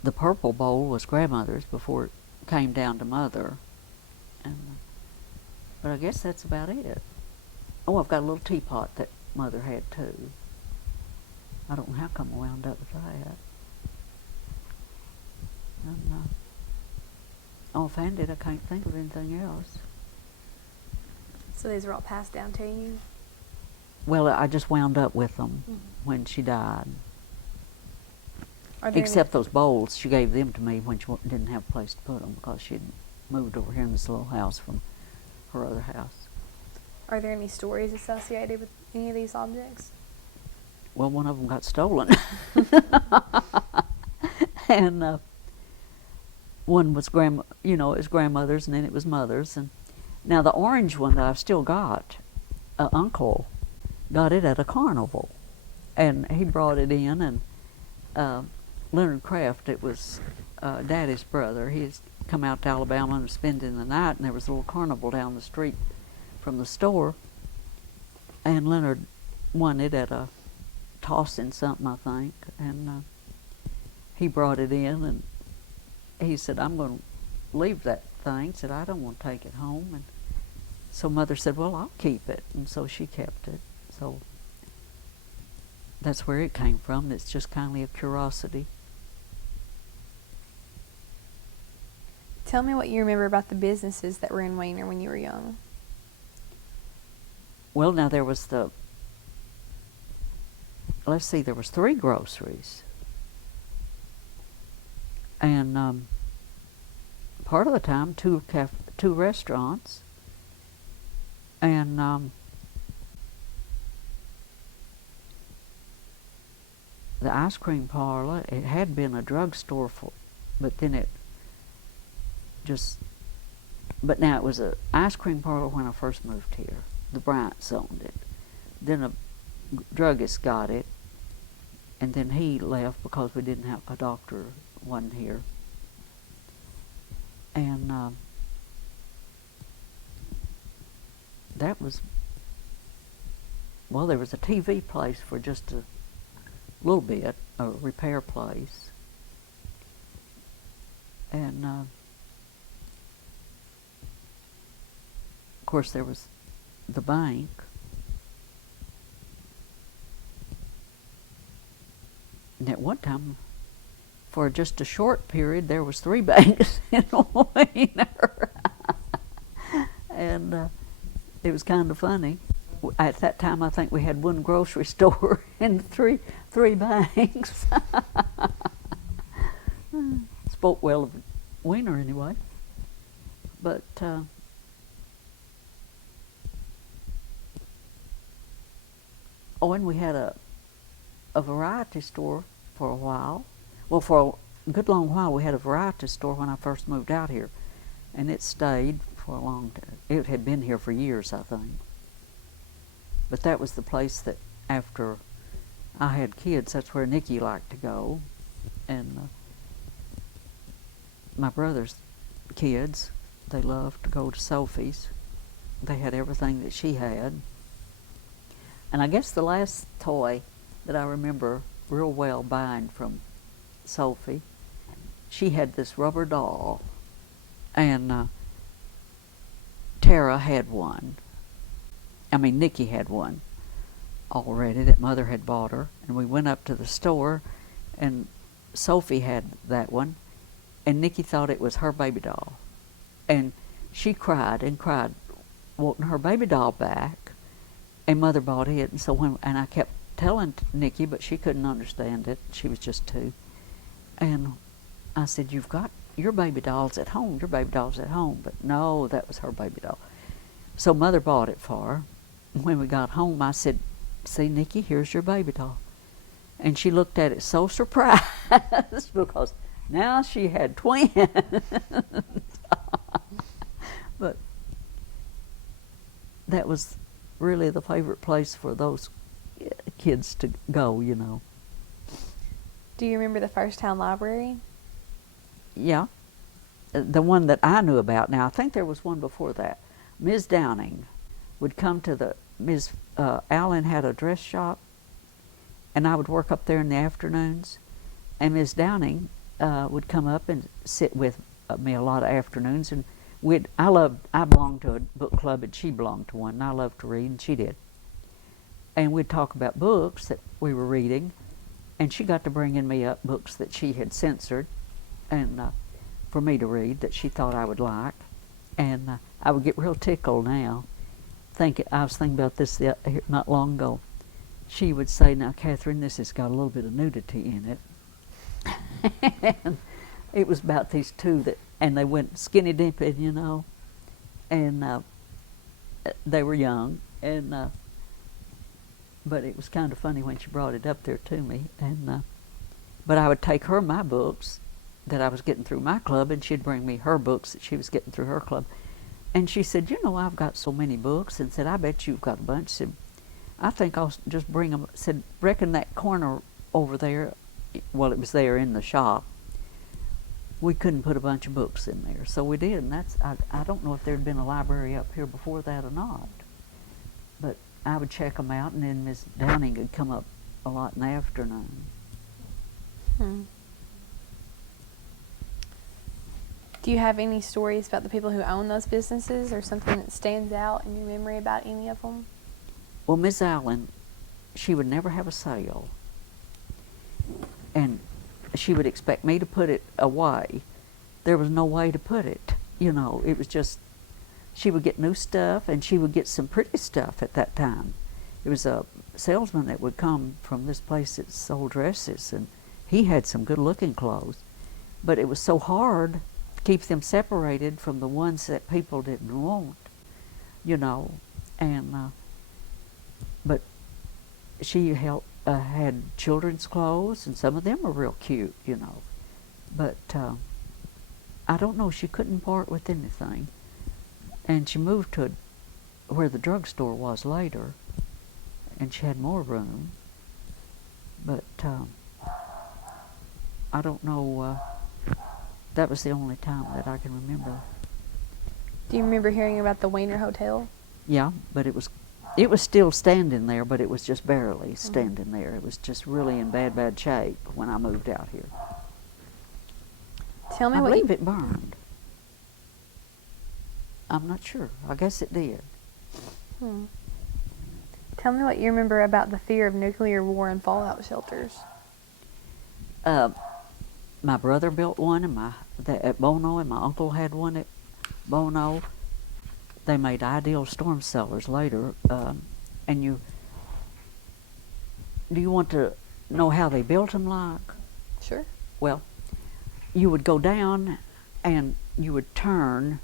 the purple bowl was Grandmother's before it came down to Mother, but I guess that's about it. Oh, I've got a little teapot that Mother had too. I don't know how come I wound up with that. And offhanded, I can't think of anything else. So these are all passed down to you? Well, I just wound up with them when she died. Except those bowls, she gave them to me when she didn't have a place to put them because she'd moved over here in this little house from her other house. Are there any stories associated with any of these objects? Well, one of them got stolen. And one was it was Grandmother's, and then it was Mother's. And now the orange one that I've still got, Uncle got it at a carnival, and he brought it in, and Leonard Kraft, it was Daddy's brother. He had come out to Alabama and was spending the night, and there was a little carnival down the street from the store, and Leonard won it at a tossing something, I think, and he brought it in, and he said, "I'm going to leave that thing." He said, "I don't want to take it home." And so Mother said, "Well, I'll keep it," and so she kept it. So that's where it came from. It's just kind of a curiosity. Tell me what you remember about the businesses that were in Weiner when you were young. Well, now there was there was 3 groceries. And part of the time, 2 restaurants. And the ice cream parlor, it had been a drugstore but then it but now it was an ice cream parlor when I first moved here. The Bryants owned it. Then a druggist got it, and then he left because we didn't have a doctor, wasn't here. And there was a TV place for just a little bit, a repair place. And of course there was the bank. And at one time, for just a short period, there was 3 banks in Weiner. And it was kind of funny. At that time, I think we had 1 grocery store and three banks. Spoke well of Weiner anyway. But and we had a variety store for a while. Well, for a good long while, we had a variety store when I first moved out here, and it stayed for a long time. It had been here for years, I think. But that was the place that, after I had kids, that's where Nikki liked to go. And my brother's kids, they loved to go to Sophie's. They had everything that she had. And I guess the last toy that I remember real well buying from Sophie, she had this rubber doll, and Tara had one. I mean, Nikki had one already that Mother had bought her, and we went up to the store, and Sophie had that one, and Nikki thought it was her baby doll, and she cried and cried, wanting her baby doll back, and Mother bought it, and so and I kept telling Nikki, but she couldn't understand it. She was just 2, and I said, "You've got your baby dolls at home. Your baby doll's at home." But no, that was her baby doll. So Mother bought it for her. When we got home, I said, "See, Nikki, here's your baby doll." And she looked at it so surprised because now she had twins. But that was really the favorite place for those kids to go, you know. Do you remember the first town library? Yeah. The one that I knew about. Now, I think there was one before that. Ms. Downing would come to Ms. Allen had a dress shop, and I would work up there in the afternoons, and Ms. Downing would come up and sit with me a lot of afternoons, and I belonged to a book club, and she belonged to one, and I loved to read, and she did. And we'd talk about books that we were reading, and she got to bringing me up books that she had censored, and for me to read that she thought I would like, and I would get real tickled now. I was thinking about this not long ago. She would say, "Now, Katharine, this has got a little bit of nudity in it." And it was about these 2 and they went skinny dipping, you know, and they were young, and but it was kind of funny when she brought it up there to me, and but I would take her my books that I was getting through my club, and she'd bring me her books that she was getting through her club. And she said, "You know, I've got so many books," and said, "I bet you've got a bunch." Said, "I think I'll just bring them." Said, "Reckon that corner over there," well, it was there in the shop, we couldn't put a bunch of books in there, so we did. And I don't know if there had been a library up here before that or not, but I would check them out, and then Miss Downing would come up a lot in the afternoon. Do you have any stories about the people who own those businesses, or something that stands out in your memory about any of them? Well, Miss Allen, she would never have a sale, and she would expect me to put it away. There was no way to put it, you know. It was just, she would get new stuff, and she would get some pretty stuff at that time. It was a salesman that would come from this place that sold dresses, and he had some good-looking clothes, but it was so hard to keep them separated from the ones that people didn't want, you know. And but she had children's clothes, and some of them were real cute, you know. But I don't know, she couldn't part with anything. And she moved to where the drugstore was later, and she had more room. But I don't know, that was the only time that I can remember. Do you remember hearing about the Weiner Hotel? Yeah, but it was It was still standing there, but it was just barely standing there. It was just really in bad, bad shape when I moved out here. Tell me I what believe it burned. I'm not sure. I guess it did. Tell me what you remember about the fear of nuclear war and fallout shelters. My brother built one at Bono, and my uncle had one at Bono. They made ideal storm cellars later. And do you want to know how they built them like? Sure. Well, you would go down and you would turn,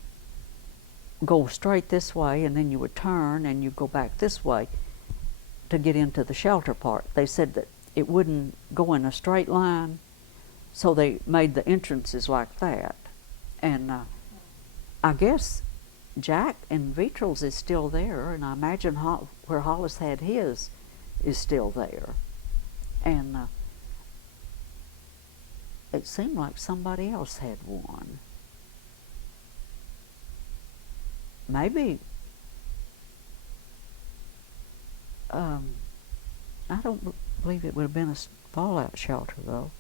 go straight this way, and then you would turn and you go back this way to get into the shelter part. They said that it wouldn't go in a straight line, so they made the entrances like that. And I guess Jack and Vitrals is still there, and I imagine where Hollis had his is still there. And it seemed like somebody else had one. Maybe, I don't believe it would have been a fallout shelter, though.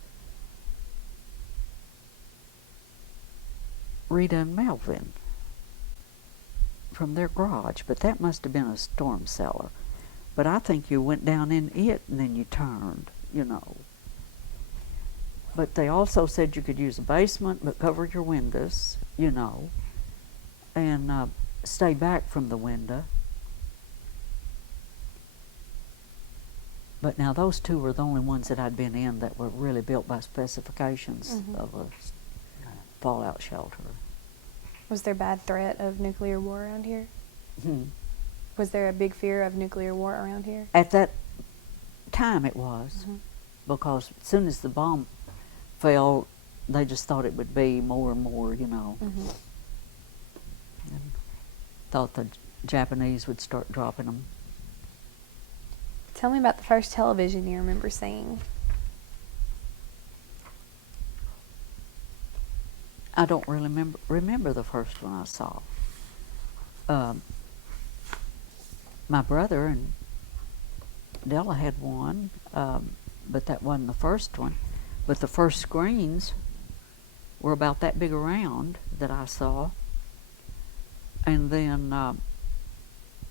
Rita and Melvin from their garage, but that must have been a storm cellar. But I think you went down in it and then you turned, you know. But they also said you could use a basement but cover your windows, you know, and stay back from the window. But now those two were the only ones that I'd been in that were really built by specifications of a fallout shelter. Was there bad threat of nuclear war around here? Hmm. Was there a big fear of nuclear war around here? At that time it was, because as soon as the bomb fell, they just thought it would be more and more, you know. And thought the Japanese would start dropping them. Tell me about the first television you remember seeing. I don't really remember the first one I saw. My brother and Della had one, but that wasn't the first one. But the first screens were about that big around that I saw. And then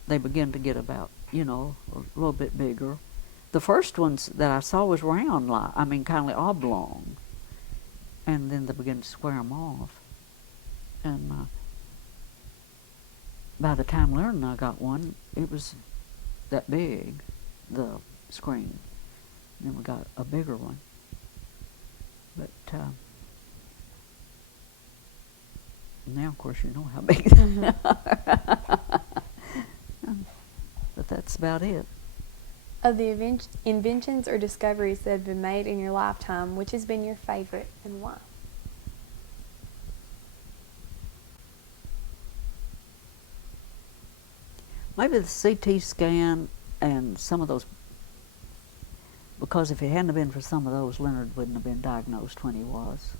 they began to get about, you know, a little bit bigger. The first ones that I saw was round, kind of oblong. And then they began to square them off. And by the time Leonard and I got one, it was that big, the screen. And then we got a bigger one. But now, of course, you know how big they are. But that's about it. Of the inventions or discoveries that have been made in your lifetime, which has been your favorite and why? Maybe the CT scan and some of those, because if it hadn't been for some of those, Leonard wouldn't have been diagnosed when he was.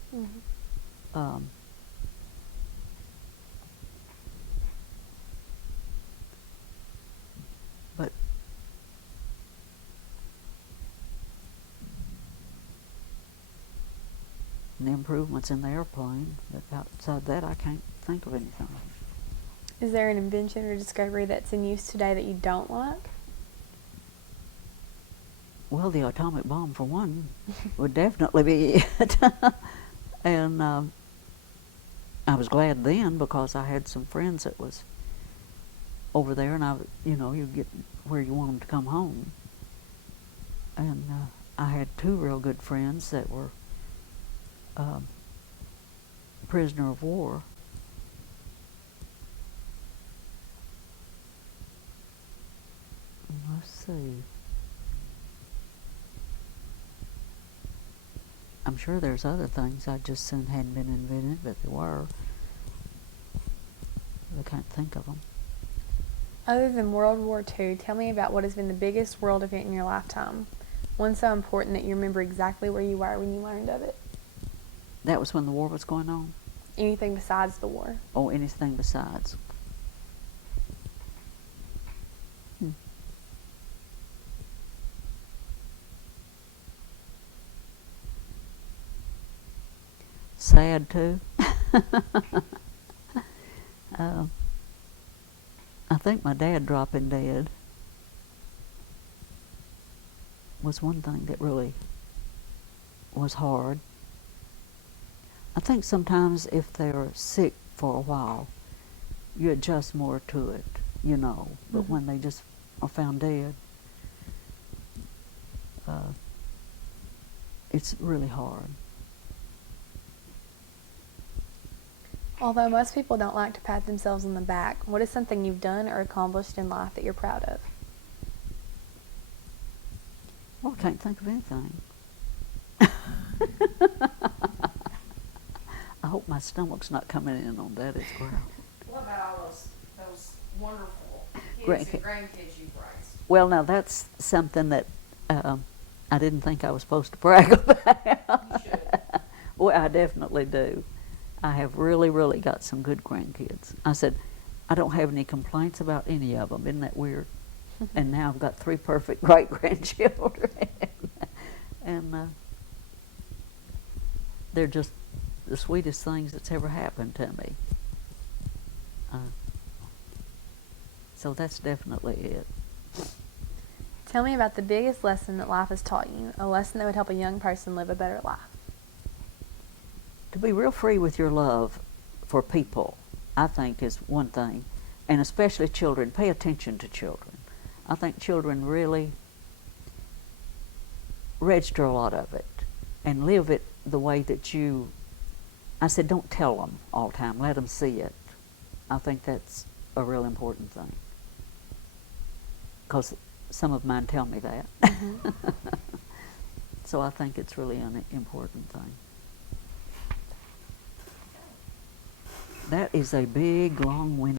But the improvements in the airplane, but outside that I can't think of anything. Is there an invention or discovery that's in use today that you don't like? Well, the atomic bomb, for one, would definitely be it. And I was glad then because I had some friends that was over there, and you get where you want them to come home. And I had two real good friends that were prisoner of war. Let's see. I'm sure there's other things I just soon hadn't been invented, but they were. I can't think of them. Other than World War II, tell me about what has been the biggest world event in your lifetime. One so important that you remember exactly where you were when you learned of it. That was when the war was going on? Anything besides the war? Oh, anything besides. sad too. I think my dad dropping dead was one thing that really was hard. I think sometimes if they're sick for a while, you adjust more to it, you know. But when they just are found dead, it's really hard. Although most people don't like to pat themselves on the back, what is something you've done or accomplished in life that you're proud of? Well, I can't think of anything. I hope my stomach's not coming in on that as well. What about all those wonderful kids and grandkids you've raised? Well, now that's something that I didn't think I was supposed to brag about. You should. Well, I definitely do. I have really, really got some good grandkids. I said, I don't have any complaints about any of them. Isn't that weird? And now I've got 3 perfect great-grandchildren. And they're just the sweetest things that's ever happened to me. So that's definitely it. Tell me about the biggest lesson that life has taught you, a lesson that would help a young person live a better life. To be real free with your love for people, I think, is one thing. And especially children. Pay attention to children. I think children really register a lot of it and live it the way that you... I said, don't tell them all the time. Let them see it. I think that's a real important thing. Because some of mine tell me that. So I think it's really an important thing. That is a big, long-winded